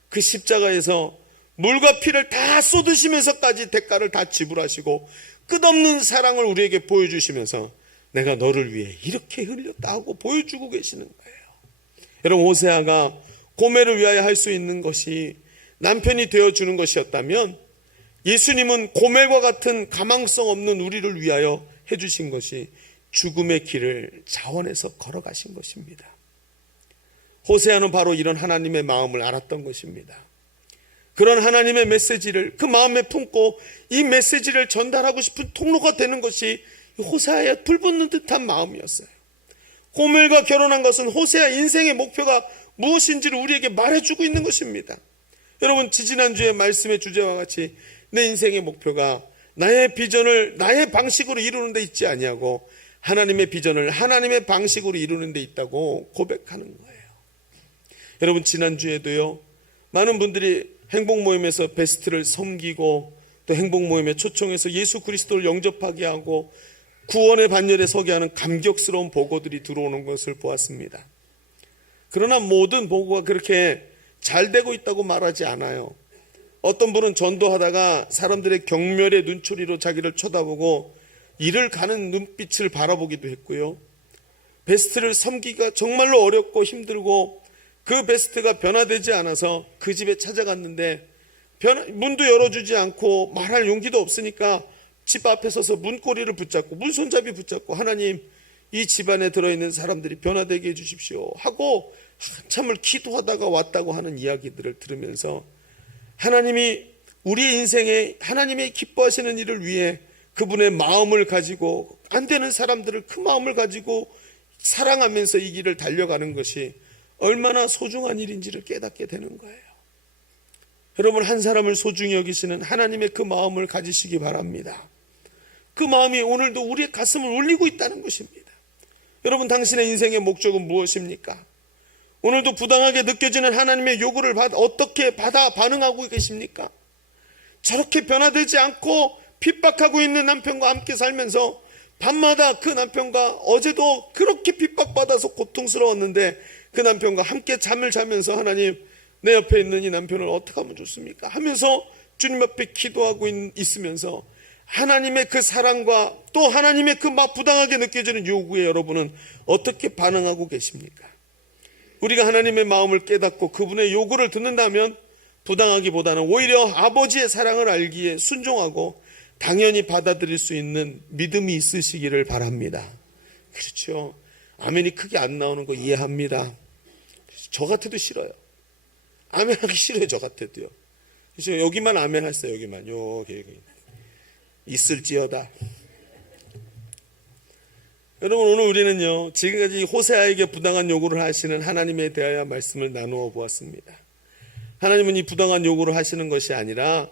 그 십자가에서 물과 피를 다 쏟으시면서까지 대가를 다 지불하시고 끝없는 사랑을 우리에게 보여주시면서 내가 너를 위해 이렇게 흘렸다 하고 보여주고 계시는 거예요. 여러분, 호세아가 고멜을 위하여 할 수 있는 것이 남편이 되어주는 것이었다면 예수님은 고멜과 같은 가망성 없는 우리를 위하여 해주신 것이 죽음의 길을 자원해서 걸어가신 것입니다. 호세아는 바로 이런 하나님의 마음을 알았던 것입니다. 그런 하나님의 메시지를 그 마음에 품고 이 메시지를 전달하고 싶은 통로가 되는 것이 호세아의 불붙는 듯한 마음이었어요. 고멜과 결혼한 것은 호세아 인생의 목표가 무엇인지를 우리에게 말해주고 있는 것입니다. 여러분, 지지난주에 말씀의 주제와 같이 내 인생의 목표가 나의 비전을 나의 방식으로 이루는 데 있지 아니하고 하나님의 비전을 하나님의 방식으로 이루는 데 있다고 고백하는 거예요. 여러분, 지난주에도요, 많은 분들이 행복 모임에서 베스트를 섬기고 또 행복 모임에 초청해서 예수 그리스도를 영접하게 하고 구원의 반열에 서게 하는 감격스러운 보고들이 들어오는 것을 보았습니다. 그러나 모든 보고가 그렇게 잘 되고 있다고 말하지 않아요. 어떤 분은 전도하다가 사람들의 경멸의 눈초리로 자기를 쳐다보고 이를 가는 눈빛을 바라보기도 했고요. 베스트를 섬기기가 정말로 어렵고 힘들고 그 베스트가 변화되지 않아서 그 집에 찾아갔는데 문도 열어주지 않고 말할 용기도 없으니까 집 앞에 서서 문고리를 붙잡고 문손잡이 붙잡고 하나님, 이 집안에 들어있는 사람들이 변화되게 해주십시오 하고 한참을 기도하다가 왔다고 하는 이야기들을 들으면서 하나님이 우리 인생에 하나님의 기뻐하시는 일을 위해 그분의 마음을 가지고 안 되는 사람들을 그 마음을 가지고 사랑하면서 이 길을 달려가는 것이 얼마나 소중한 일인지를 깨닫게 되는 거예요. 여러분, 한 사람을 소중히 여기시는 하나님의 그 마음을 가지시기 바랍니다. 그 마음이 오늘도 우리의 가슴을 울리고 있다는 것입니다. 여러분, 당신의 인생의 목적은 무엇입니까? 오늘도 부당하게 느껴지는 하나님의 요구를 어떻게 받아 반응하고 계십니까? 저렇게 변화되지 않고 핍박하고 있는 남편과 함께 살면서 밤마다 그 남편과 어제도 그렇게 핍박받아서 고통스러웠는데 그 남편과 함께 잠을 자면서 하나님, 내 옆에 있는 이 남편을 어떻게 하면 좋습니까? 하면서 주님 앞에 기도하고 있으면서 하나님의 그 사랑과 또 하나님의 그 부당하게 느껴지는 요구에 여러분은 어떻게 반응하고 계십니까? 우리가 하나님의 마음을 깨닫고 그분의 요구를 듣는다면 부당하기보다는 오히려 아버지의 사랑을 알기에 순종하고 당연히 받아들일 수 있는 믿음이 있으시기를 바랍니다. 그렇죠. 아멘이 크게 안 나오는 거 이해합니다. 저 같아도 싫어요. 아멘 하기 싫어요. 저 같아도요. 그래서 여기만 아멘 하세요. 여기만. 여기. 있을지어다. 여러분, 오늘 우리는요, 지금까지 호세아에게 부당한 요구를 하시는 하나님에 대하여 말씀을 나누어 보았습니다. 하나님은 이 부당한 요구를 하시는 것이 아니라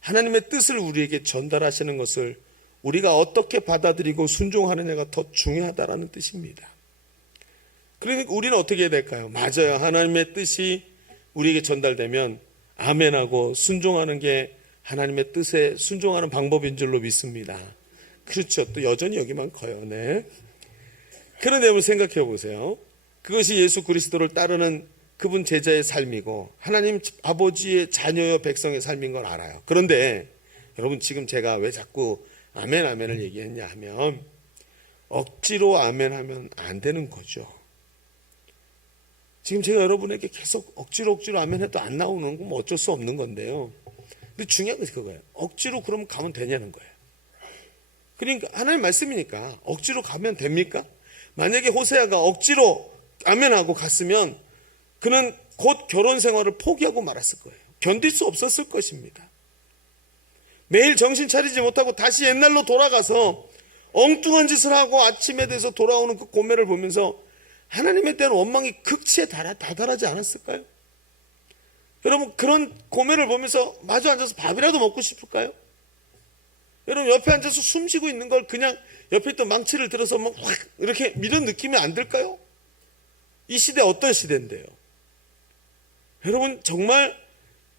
하나님의 뜻을 우리에게 전달하시는 것을 우리가 어떻게 받아들이고 순종하느냐가 더 중요하다라는 뜻입니다. 그러니까 우리는 어떻게 해야 될까요? 맞아요. 하나님의 뜻이 우리에게 전달되면 아멘하고 순종하는 게 하나님의 뜻에 순종하는 방법인 줄로 믿습니다. 그렇죠. 또 여전히 여기만 커요. 네. 그런데 여러분 생각해 보세요. 그것이 예수 그리스도를 따르는 그분 제자의 삶이고 하나님 아버지의 자녀여 백성의 삶인 걸 알아요. 그런데 여러분 지금 제가 왜 자꾸 아멘 아멘을 얘기했냐 하면 억지로 아멘 하면 안 되는 거죠. 지금 제가 여러분에게 계속 억지로 아멘 해도 안 나오는 건 뭐 어쩔 수 없는 건데요. 근데 중요한 것이 그거예요. 억지로 그럼 가면 되냐는 거예요. 그러니까 하나님 말씀이니까 억지로 가면 됩니까? 만약에 호세아가 억지로 아멘하고 갔으면 그는 곧 결혼 생활을 포기하고 말았을 거예요. 견딜 수 없었을 것입니다. 매일 정신 차리지 못하고 다시 옛날로 돌아가서 엉뚱한 짓을 하고 아침에 돼서 돌아오는 그 고매를 보면서 하나님에 대한 원망이 극치에 다다르지 않았을까요? 여러분 그런 고매를 보면서 마주 앉아서 밥이라도 먹고 싶을까요? 여러분 옆에 앉아서 숨 쉬고 있는 걸 그냥 옆에 있던 망치를 들어서 막 확 이렇게 이런 느낌이 안 들까요? 이 시대 어떤 시대인데요? 여러분 정말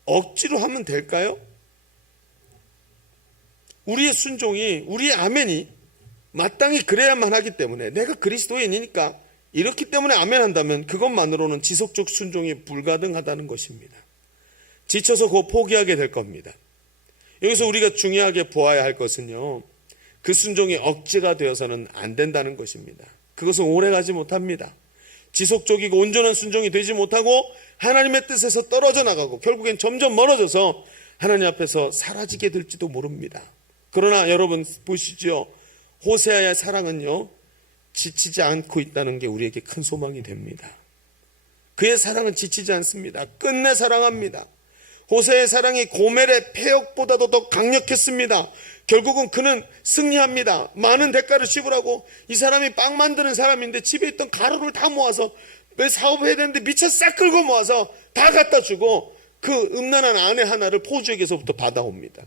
억지로 하면 될까요? 우리의 순종이 우리의 아멘이 마땅히 그래야만 하기 때문에 내가 그리스도인이니까 이렇기 때문에 아멘 한다면 그것만으로는 지속적 순종이 불가능하다는 것입니다. 지쳐서 곧 포기하게 될 겁니다. 여기서 우리가 중요하게 보아야 할 것은요, 그 순종이 억지가 되어서는 안 된다는 것입니다. 그것은 오래가지 못합니다. 지속적이고 온전한 순종이 되지 못하고 하나님의 뜻에서 떨어져 나가고 결국엔 점점 멀어져서 하나님 앞에서 사라지게 될지도 모릅니다. 그러나 여러분 보시죠. 호세아의 사랑은요, 지치지 않고 있다는 게 우리에게 큰 소망이 됩니다. 그의 사랑은 지치지 않습니다. 끝내 사랑합니다. 호세아의 사랑이 고멜의 폐역보다도 더 강력했습니다. 결국은 그는 승리합니다. 많은 대가를 지불하고 이 사람이 빵 만드는 사람인데 집에 있던 가루를 다 모아서 사업을 해야 되는데 미쳐 싹 긁어 모아서 다 갖다 주고 그 음란한 아내 하나를 포주에게서부터 받아옵니다.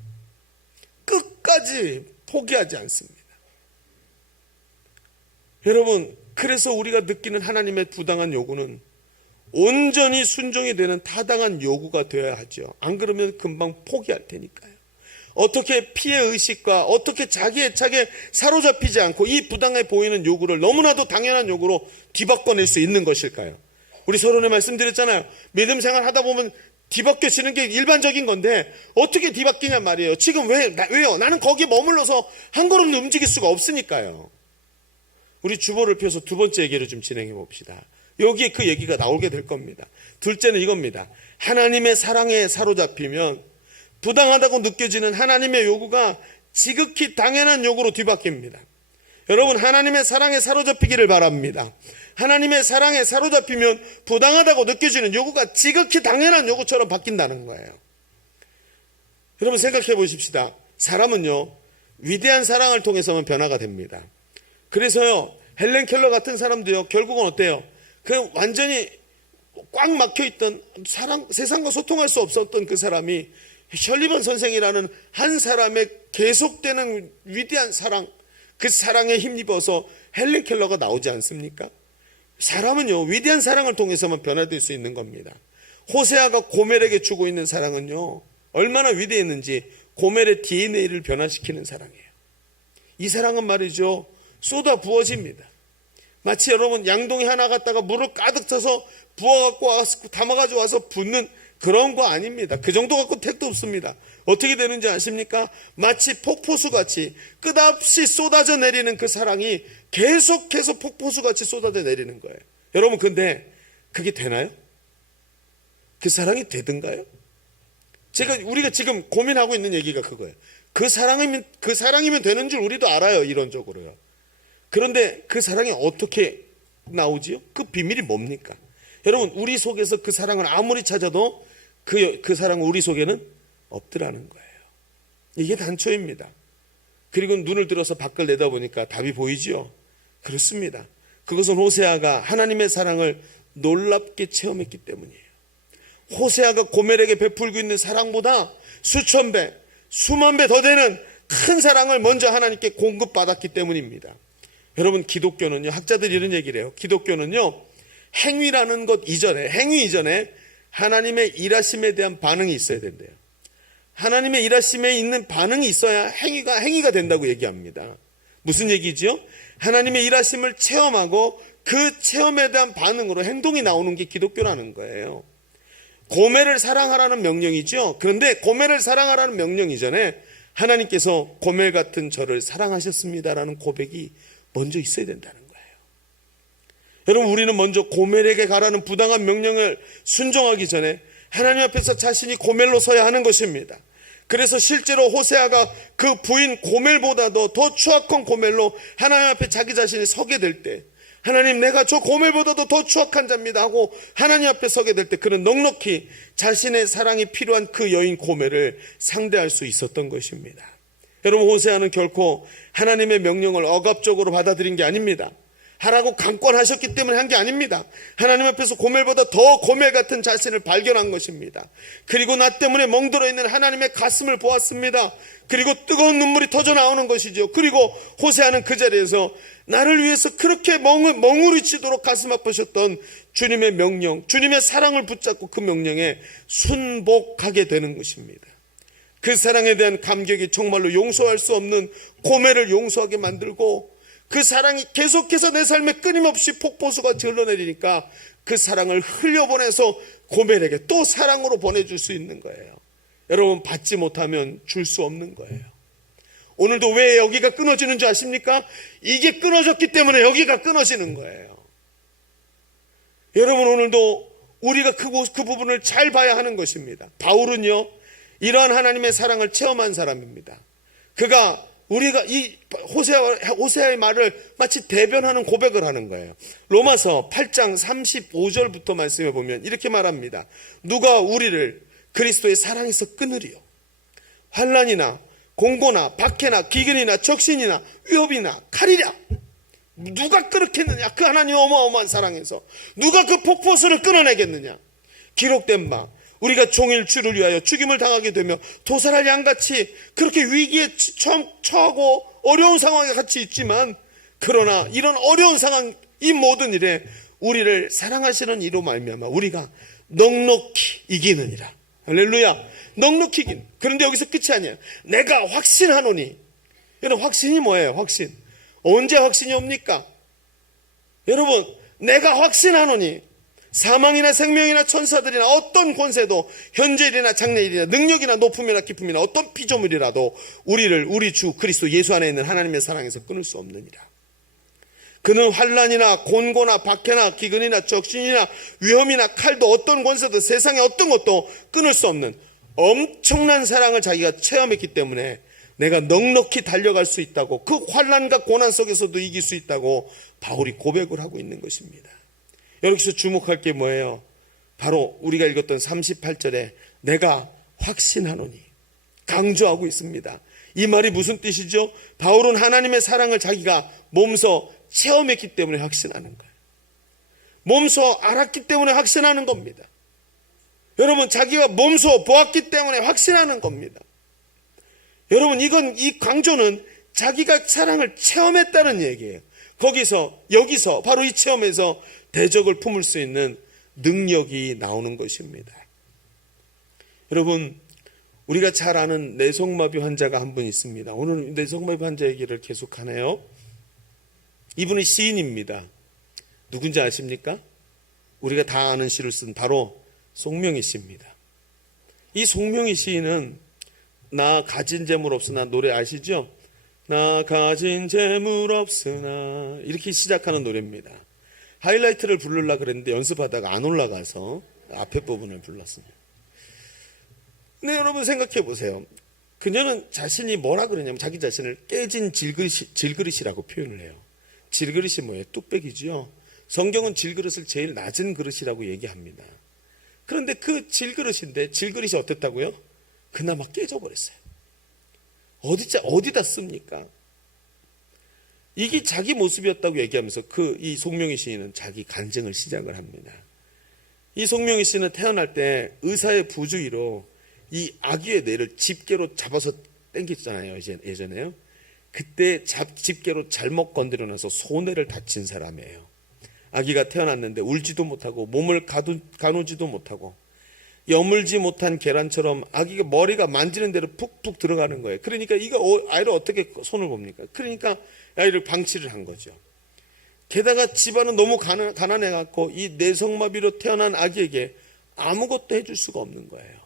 끝까지 포기하지 않습니다. 여러분, 그래서 우리가 느끼는 하나님의 부당한 요구는 온전히 순종이 되는 타당한 요구가 되어야 하죠. 안 그러면 금방 포기할 테니까요. 어떻게 피해의식과 어떻게 자기 애착에 사로잡히지 않고 이 부당해 보이는 요구를 너무나도 당연한 요구로 뒤바꿔낼 수 있는 것일까요? 우리 서론에 말씀드렸잖아요. 믿음 생활 하다 보면 뒤바뀌어지는 게 일반적인 건데 어떻게 뒤바뀌냐 말이에요. 지금 왜요? 나는 거기에 머물러서 한 걸음도 움직일 수가 없으니까요. 우리 주보를 펴서 두 번째 얘기를 좀 진행해 봅시다. 여기에 그 얘기가 나오게 될 겁니다. 둘째는 이겁니다. 하나님의 사랑에 사로잡히면 부당하다고 느껴지는 하나님의 요구가 지극히 당연한 요구로 뒤바뀝니다. 여러분, 하나님의 사랑에 사로잡히기를 바랍니다. 하나님의 사랑에 사로잡히면 부당하다고 느껴지는 요구가 지극히 당연한 요구처럼 바뀐다는 거예요. 여러분 생각해 보십시다. 사람은요, 위대한 사랑을 통해서만 변화가 됩니다. 그래서요, 헬렌 켈러 같은 사람도요, 결국은 어때요? 그 완전히 꽉 막혀있던 세상과 소통할 수 없었던 그 사람이 셜리번 선생이라는 한 사람의 계속되는 위대한 사랑, 그 사랑에 힘입어서 헬렌 켈러가 나오지 않습니까? 사람은요, 위대한 사랑을 통해서만 변화될 수 있는 겁니다. 호세아가 고멜에게 주고 있는 사랑은요, 얼마나 위대했는지 고멜의 DNA를 변화시키는 사랑이에요. 이 사랑은 말이죠, 쏟아 부어집니다. 마치 여러분 양동이 하나 갖다가 물을 가득 차서 부어갖고 와서 담아가지고 와서 붓는 그런 거 아닙니다. 그 정도 갖고 택도 없습니다. 어떻게 되는지 아십니까? 마치 폭포수같이 끝없이 쏟아져 내리는 그 사랑이 계속해서 폭포수같이 쏟아져 내리는 거예요. 여러분 근데 그게 되나요? 그 사랑이 되든가요? 우리가 지금 고민하고 있는 얘기가 그거예요. 그 사랑이면 되는 줄 우리도 알아요. 이론적으로요. 그런데 그 사랑이 어떻게 나오지요? 그 비밀이 뭡니까? 여러분, 우리 속에서 그 사랑을 아무리 찾아도 그 사랑은 우리 속에는 없더라는 거예요. 이게 단초입니다. 그리고 눈을 들어서 밖을 내다보니까 답이 보이지요? 그렇습니다. 그것은 호세아가 하나님의 사랑을 놀랍게 체험했기 때문이에요. 호세아가 고멜에게 베풀고 있는 사랑보다 수천 배, 수만 배 더 되는 큰 사랑을 먼저 하나님께 공급받았기 때문입니다. 여러분, 기독교는요, 학자들이 이런 얘기를 해요. 기독교는요, 행위라는 것 이전에, 행위 이전에 하나님의 일하심에 대한 반응이 있어야 된대요. 하나님의 일하심에 있는 반응이 있어야 행위가 된다고 얘기합니다. 무슨 얘기죠? 하나님의 일하심을 체험하고 그 체험에 대한 반응으로 행동이 나오는 게 기독교라는 거예요. 고멜을 사랑하라는 명령이죠. 그런데 고멜을 사랑하라는 명령 이전에 하나님께서 고멜 같은 저를 사랑하셨습니다라는 고백이 먼저 있어야 된다는 거예요. 여러분, 우리는 먼저 고멜에게 가라는 부당한 명령을 순종하기 전에 하나님 앞에서 자신이 고멜로 서야 하는 것입니다. 그래서 실제로 호세아가 그 부인 고멜보다도 더 추악한 고멜로 하나님 앞에 자기 자신이 서게 될 때, 하나님, 내가 저 고멜보다도 더 추악한 자입니다 하고 하나님 앞에 서게 될 때 그는 넉넉히 자신의 사랑이 필요한 그 여인 고멜을 상대할 수 있었던 것입니다. 여러분, 호세아는 결코 하나님의 명령을 억압적으로 받아들인 게 아닙니다. 하라고 강권하셨기 때문에 한 게 아닙니다. 하나님 앞에서 고멜보다 더 고멜 같은 자신을 발견한 것입니다. 그리고 나 때문에 멍들어 있는 하나님의 가슴을 보았습니다. 그리고 뜨거운 눈물이 터져 나오는 것이죠. 그리고 호세아는 그 자리에서 나를 위해서 그렇게 멍울이치도록 가슴 아프셨던 주님의 명령, 주님의 사랑을 붙잡고 그 명령에 순복하게 되는 것입니다. 그 사랑에 대한 감격이 정말로 용서할 수 없는 고멜을 용서하게 만들고, 그 사랑이 계속해서 내 삶에 끊임없이 폭포수가 흘러내리니까 그 사랑을 흘려보내서 고멜에게 또 사랑으로 보내줄 수 있는 거예요. 여러분, 받지 못하면 줄 수 없는 거예요. 오늘도 왜 여기가 끊어지는 줄 아십니까? 이게 끊어졌기 때문에 여기가 끊어지는 거예요. 여러분, 오늘도 우리가 그 부분을 잘 봐야 하는 것입니다. 바울은요, 이러한 하나님의 사랑을 체험한 사람입니다. 그가 우리가 이 호세아의 말을 마치 대변하는 고백을 하는 거예요. 로마서 8장 35절부터 말씀해 보면 이렇게 말합니다. 누가 우리를 그리스도의 사랑에서 끊으리요? 환난이나 공고나 박해나 기근이나 적신이나 위협이나 칼이랴. 누가 끊겠느냐? 그 하나님 어마어마한 사랑에서 누가 그 폭포수를 끊어내겠느냐? 기록된 바 우리가 종일 주를 위하여 죽임을 당하게 되며 도살할 양같이 그렇게 위기에 처하고 어려운 상황에 같이 있지만, 그러나 이런 어려운 상황, 이 모든 일에 우리를 사랑하시는 이로 말미암아 우리가 넉넉히 이기느니라. 할렐루야. 넉넉히 이긴. 그런데 여기서 끝이 아니에요. 내가 확신하노니. 여러분, 확신이 뭐예요? 확신. 언제 확신이 옵니까? 여러분, 내가 확신하노니 사망이나 생명이나 천사들이나 어떤 권세도 현재일이나 장래일이나 능력이나 높음이나 깊음이나 어떤 피조물이라도 우리를 우리 주 그리스도 예수 안에 있는 하나님의 사랑에서 끊을 수 없느니라. 그는 환난이나 곤고나 박해나 기근이나 적신이나 위험이나 칼도 어떤 권세도 세상의 어떤 것도 끊을 수 없는 엄청난 사랑을 자기가 체험했기 때문에 내가 넉넉히 달려갈 수 있다고, 그 환난과 고난 속에서도 이길 수 있다고 바울이 고백을 하고 있는 것입니다. 여기서 주목할 게 뭐예요? 바로 우리가 읽었던 38절에 내가 확신하노니 강조하고 있습니다. 이 말이 무슨 뜻이죠? 바울은 하나님의 사랑을 자기가 몸소 체험했기 때문에 확신하는 거예요. 몸소 알았기 때문에 확신하는 겁니다. 여러분, 자기가 몸소 보았기 때문에 확신하는 겁니다. 여러분, 이 강조는 자기가 사랑을 체험했다는 얘기예요. 여기서 바로 이 체험에서 대적을 품을 수 있는 능력이 나오는 것입니다. 여러분, 우리가 잘 아는 뇌성마비 환자가 한 분 있습니다. 오늘 뇌성마비 환자 얘기를 계속하네요. 이분은 시인입니다. 누군지 아십니까? 우리가 다 아는 시를 쓴 바로 송명희 씨입니다. 이 송명희 시인은 나 가진 재물 없으나, 노래 아시죠? 나 가진 재물 없으나, 이렇게 시작하는 노래입니다. 하이라이트를 부르려고 그랬는데 연습하다가 안 올라가서 앞에 부분을 불렀습니다. 근데 여러분, 생각해 보세요. 그녀는 자신이 뭐라 그러냐면 자기 자신을 깨진 질그릇이라고 표현을 해요. 질그릇이 뭐예요? 뚝배기죠. 성경은 질그릇을 제일 낮은 그릇이라고 얘기합니다. 그런데 그 질그릇인데, 질그릇이 어땠다고요? 그나마 깨져버렸어요. 어디다 씁니까? 이게 자기 모습이었다고 얘기하면서 이 송명희 시인은 자기 간증을 시작을 합니다. 이 송명희 씨는 태어날 때 의사의 부주의로 이 아기의 뇌를 집게로 잡아서 당겼잖아요. 예전에요. 그때 집게로 잘못 건드려놔서 소뇌를 다친 사람이에요. 아기가 태어났는데 울지도 못하고 몸을 가누지도 못하고 여물지 못한 계란처럼 아기가 머리가 만지는 대로 푹푹 들어가는 거예요. 그러니까 이거 아이를 어떻게 손을 봅니까? 그러니까 아이를 방치를 한 거죠. 게다가 집안은 너무 가난해갖고 이 내성마비로 태어난 아기에게 아무것도 해줄 수가 없는 거예요.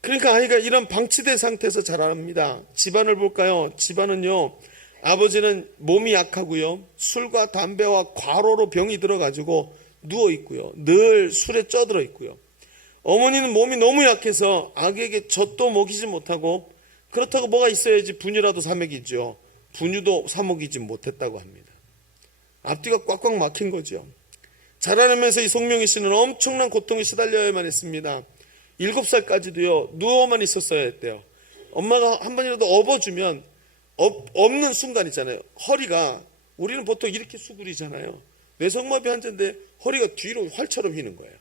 그러니까 아이가 이런 방치된 상태에서 자랍니다. 집안을 볼까요? 집안은요, 아버지는 몸이 약하고요, 술과 담배와 과로로 병이 들어가지고 누워있고요, 늘 술에 쪄들어 있고요, 어머니는 몸이 너무 약해서 아기에게 젖도 먹이지 못하고, 그렇다고 뭐가 있어야지 분유라도 사 먹이죠. 분유도 사 먹이지 못했다고 합니다. 앞뒤가 꽉꽉 막힌 거죠. 자라나면서 이 송명희 씨는 엄청난 고통에 시달려야만 했습니다. 7살까지도요 누워만 있었어야 했대요. 엄마가 한 번이라도 업어주면 없는 순간 있잖아요. 허리가, 우리는 보통 이렇게 수그리잖아요. 뇌성마비 환자인데 허리가 뒤로 활처럼 휘는 거예요.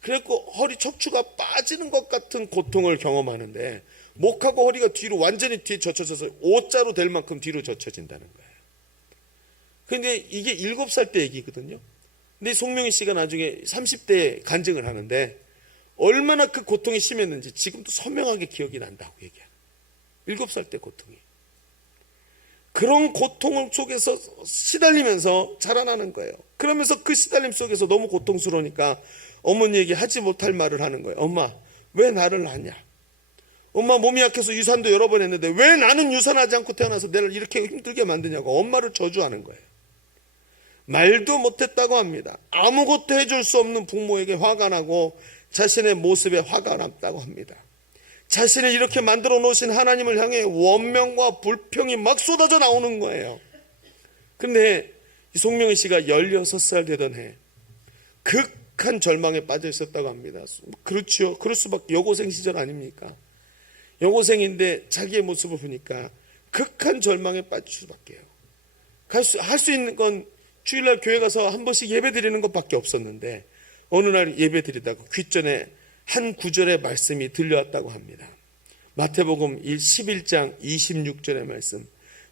그래갖고 허리 척추가 빠지는 것 같은 고통을 경험하는데, 목하고 허리가 뒤로 완전히 뒤에 젖혀져서 O자로 될 만큼 뒤로 젖혀진다는 거예요. 근데 이게 7살 때 얘기거든요. 근데 송명희 씨가 나중에 30대에 간증을 하는데 얼마나 그 고통이 심했는지 지금도 선명하게 기억이 난다고 얘기해요. 7살 때 고통이. 그런 고통 속에서 시달리면서 자라나는 거예요. 그러면서 그 시달림 속에서 너무 고통스러우니까 어머니에게 하지 못할 말을 하는 거예요. 엄마, 왜 나를 낳냐? 엄마 몸이 약해서 유산도 여러 번 했는데 왜 나는 유산하지 않고 태어나서 내를 이렇게 힘들게 만드냐고 엄마를 저주하는 거예요. 말도 못했다고 합니다. 아무것도 해줄 수 없는 부모에게 화가 나고 자신의 모습에 화가 남다고 합니다. 자신을 이렇게 만들어 놓으신 하나님을 향해 원명과 불평이 막 쏟아져 나오는 거예요. 그런데 송명희 씨가 16살 되던 해 극한 절망에 빠져 있었다고 합니다. 그렇죠. 그럴 수밖에, 여고생 시절 아닙니까? 여고생인데 자기의 모습을 보니까 극한 절망에 빠질 수밖에요. 할 수 있는 건 주일날 교회 가서 한 번씩 예배 드리는 것밖에 없었는데 어느 날 예배 드리다가 귓전에 한 구절의 말씀이 들려왔다고 합니다. 마태복음 11장 26절의 말씀.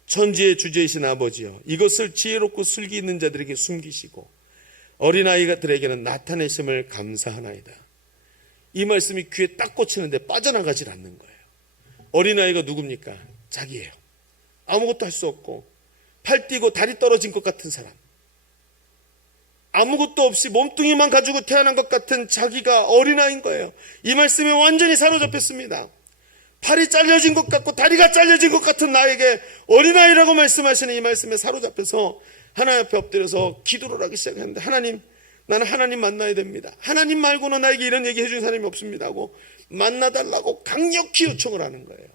천지의 주제이신 아버지여, 이것을 지혜롭고 슬기 있는 자들에게 숨기시고 어린아이들에게는 나타내심을 감사하나이다. 이 말씀이 귀에 딱 꽂히는데 빠져나가질 않는 거예요. 어린아이가 누굽니까? 자기예요. 아무것도 할 수 없고 팔 띄고 다리 떨어진 것 같은 사람, 아무것도 없이 몸뚱이만 가지고 태어난 것 같은 자기가 어린아이인 거예요. 이 말씀에 완전히 사로잡혔습니다. 팔이 잘려진 것 같고 다리가 잘려진 것 같은 나에게 어린아이라고 말씀하시는 이 말씀에 사로잡혀서 하나님 앞에 엎드려서 기도를 하기 시작했는데, 하나님, 나는 하나님 만나야 됩니다. 하나님 말고는 나에게 이런 얘기 해준 사람이 없습니다 하고 만나달라고 강력히 요청을 하는 거예요.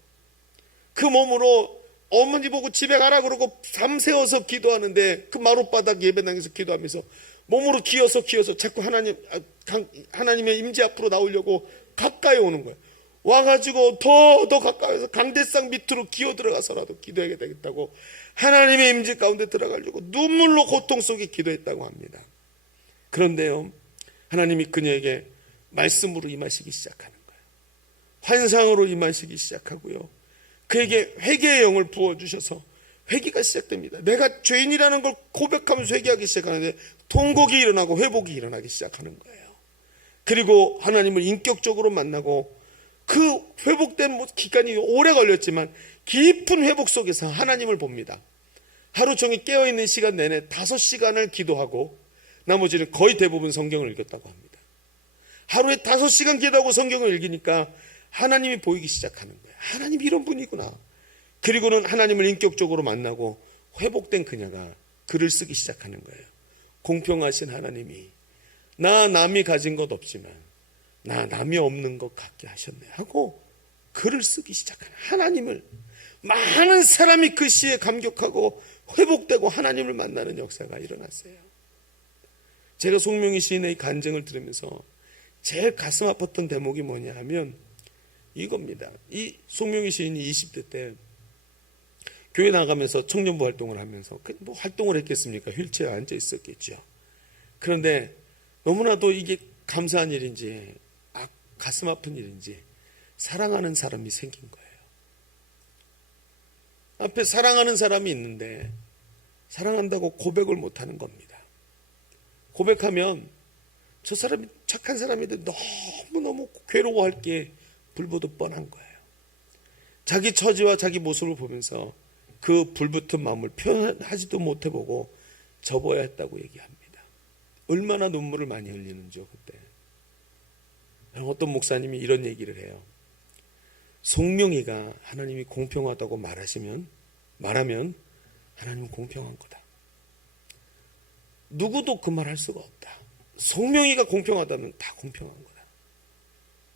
그 몸으로 어머니 보고 집에 가라 그러고 밤새워서 기도하는데, 그 마룻바닥 예배당에서 기도하면서 몸으로 기어서 자꾸 하나님의 임재 앞으로 나오려고 가까이 오는 거예요. 와가지고 더 가까이서 강대상 밑으로 기어 들어가서라도 기도해야 되겠다고 하나님의 임재 가운데 들어가려고 눈물로 고통 속에 기도했다고 합니다. 그런데요, 하나님이 그녀에게 말씀으로 임하시기 시작하는 거예요. 환상으로 임하시기 시작하고요, 그에게 회개의 영을 부어주셔서 회개가 시작됩니다. 내가 죄인이라는 걸 고백하면서 회개하기 시작하는데 통곡이 일어나고 회복이 일어나기 시작하는 거예요. 그리고 하나님을 인격적으로 만나고, 그 회복된 기간이 오래 걸렸지만 깊은 회복 속에서 하나님을 봅니다. 하루 종일 깨어있는 시간 내내 5시간을 기도하고 나머지는 거의 대부분 성경을 읽었다고 합니다. 하루에 5시간 기도하고 성경을 읽으니까 하나님이 보이기 시작하는 거예요. 하나님이 이런 분이구나. 그리고는 하나님을 인격적으로 만나고 회복된 그녀가 글을 쓰기 시작하는 거예요. 공평하신 하나님이 나 남이 가진 것 없지만 나 남이 없는 것 같게 하셨네 하고 글을 쓰기 시작하는 하나님을, 많은 사람이 그 시에 감격하고 회복되고 하나님을 만나는 역사가 일어났어요. 제가 송명희 시인의 간증을 들으면서 제일 가슴 아팠던 대목이 뭐냐 하면 이겁니다. 이 송명희 시인이 20대 때 교회 나가면서 청년부 활동을 하면서 뭐 활동을 했겠습니까? 휠체어에 앉아 있었겠죠. 그런데 너무나도 이게 감사한 일인지 가슴 아픈 일인지 사랑하는 사람이 생긴 거예요. 앞에 사랑하는 사람이 있는데 사랑한다고 고백을 못하는 겁니다. 고백하면 저 사람이 착한 사람인데 너무너무 괴로워할 게 불보듯 뻔한 거예요. 자기 처지와 자기 모습을 보면서 그 불붙은 마음을 표현하지도 못해보고 접어야 했다고 얘기합니다. 얼마나 눈물을 많이 흘리는지요 그때. 어떤 목사님이 이런 얘기를 해요. 송명이가 하나님이 공평하다고 말하면 하나님은 공평한 거다. 누구도 그 말 할 수가 없다. 송명이가 공평하다면 다 공평한 거다.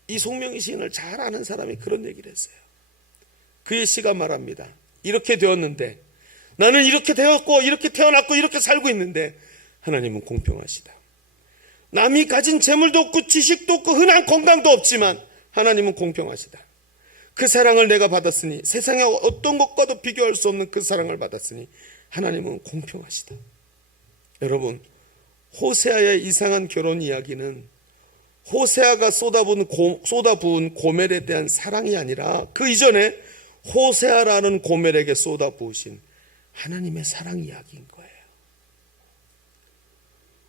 이 송명이 시인을 잘 아는 사람이 그런 얘기를 했어요. 그의 시가 말합니다. 이렇게 되었는데, 나는 이렇게 되었고 이렇게 태어났고 이렇게 살고 있는데 하나님은 공평하시다. 남이 가진 재물도 없고 지식도 없고 흔한 건강도 없지만 하나님은 공평하시다. 그 사랑을 내가 받았으니, 세상의 어떤 것과도 비교할 수 없는 그 사랑을 받았으니 하나님은 공평하시다. 여러분, 호세아의 이상한 결혼 이야기는 호세아가 쏟아부은 고멜에 대한 사랑이 아니라 그 이전에 호세아라는 고멜에게 쏟아부으신 하나님의 사랑 이야기인 거예요.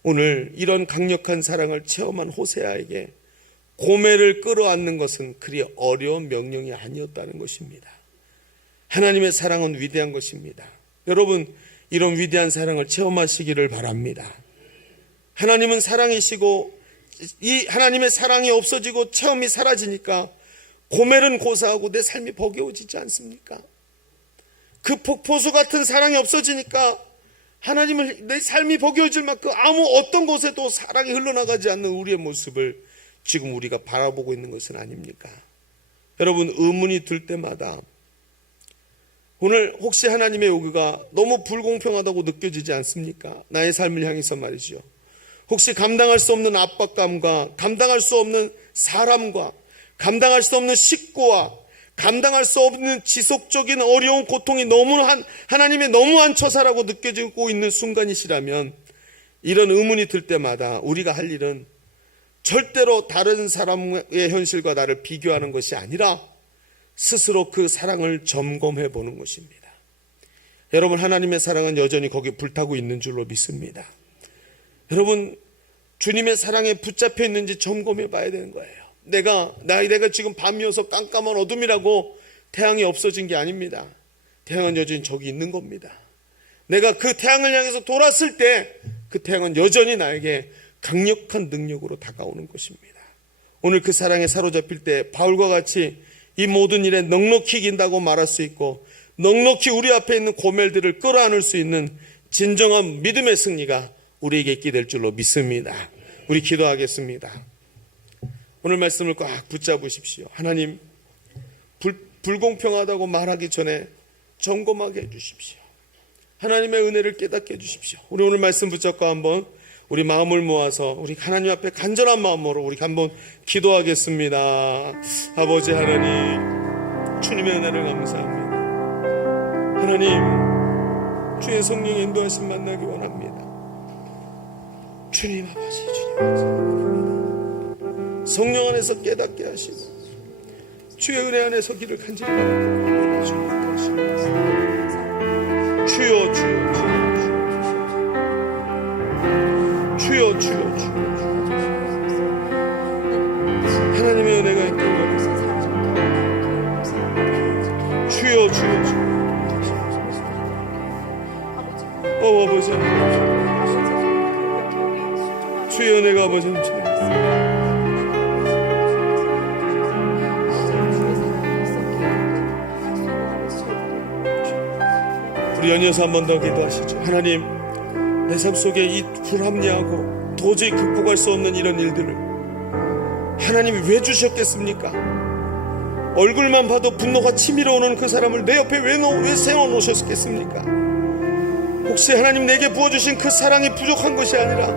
오늘 이런 강력한 사랑을 체험한 호세아에게 고멜을 끌어안는 것은 그리 어려운 명령이 아니었다는 것입니다. 하나님의 사랑은 위대한 것입니다. 여러분, 이런 위대한 사랑을 체험하시기를 바랍니다. 하나님은 사랑이시고 이 하나님의 사랑이 없어지고 체험이 사라지니까 고멜은 고사하고 내 삶이 버거워지지 않습니까? 그 폭포수 같은 사랑이 없어지니까 하나님을 내 삶이 버거워질 만큼 아무 어떤 곳에도 사랑이 흘러나가지 않는 우리의 모습을 지금 우리가 바라보고 있는 것은 아닙니까? 여러분, 의문이 들 때마다 오늘 혹시 하나님의 요구가 너무 불공평하다고 느껴지지 않습니까? 나의 삶을 향해서 말이죠. 혹시 감당할 수 없는 압박감과 감당할 수 없는 사람과 감당할 수 없는 식구와 감당할 수 없는 지속적인 어려운 고통이 하나님의 너무한 처사라고 느껴지고 있는 순간이시라면 이런 의문이 들 때마다 우리가 할 일은 절대로 다른 사람의 현실과 나를 비교하는 것이 아니라 스스로 그 사랑을 점검해 보는 것입니다. 여러분, 하나님의 사랑은 여전히 거기에 불타고 있는 줄로 믿습니다. 여러분, 주님의 사랑에 붙잡혀 있는지 점검해 봐야 되는 거예요. 내가 지금 밤이어서 깜깜한 어둠이라고 태양이 없어진 게 아닙니다. 태양은 여전히 저기 있는 겁니다. 내가 그 태양을 향해서 돌았을 때 그 태양은 여전히 나에게 강력한 능력으로 다가오는 것입니다. 오늘 그 사랑에 사로잡힐 때 바울과 같이 이 모든 일에 넉넉히 이긴다고 말할 수 있고 넉넉히 우리 앞에 있는 고멜들을 끌어안을 수 있는 진정한 믿음의 승리가 우리에게 있게 될 줄로 믿습니다. 우리 기도하겠습니다. 오늘 말씀을 꽉 붙잡으십시오. 하나님, 불공평하다고 말하기 전에 점검하게 해주십시오. 하나님의 은혜를 깨닫게 해주십시오. 우리 오늘 말씀 붙잡고 한번 우리 마음을 모아서 우리 하나님 앞에 간절한 마음으로 우리 한번 기도하겠습니다. 아버지 하나님, 주님의 은혜를 감사합니다. 하나님, 주의 성령의 인도하심 만나기 원합니다. 주님 아버지, 주님 아버지, 성령 안에서 깨닫게 하시고 주의 은혜 안에서 길을 간절히 바라보고 주님 하시옵소서. 주여, 주여, 주여, 주여, 주여, 주여, 하나님의 은혜가 있고 주여, 주여, 주여, 아버지 주의 은혜가 아버지 우리 연이어서 한 번 더 기도하시죠. 하나님, 내 삶 속에 이 불합리하고 도저히 극복할 수 없는 이런 일들을 하나님이 왜 주셨겠습니까? 얼굴만 봐도 분노가 치밀어 오는 그 사람을 내 옆에 왜 세워놓으셨겠습니까? 혹시 하나님 내게 부어주신 그 사랑이 부족한 것이 아니라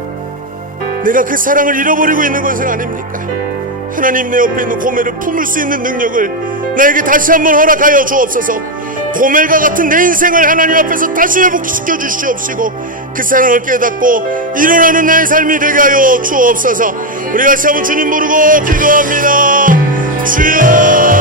내가 그 사랑을 잃어버리고 있는 것은 아닙니까? 하나님, 내 옆에 있는 고멜을 품을 수 있는 능력을 나에게 다시 한번 허락하여 주옵소서. 고멜과 같은 내 인생을 하나님 앞에서 다시 회복시켜 주시옵시고 그 사랑을 깨닫고 일어나는 나의 삶이 되게 하여 주옵소서. 우리 같이 한번 주님 부르고 기도합니다. 주여.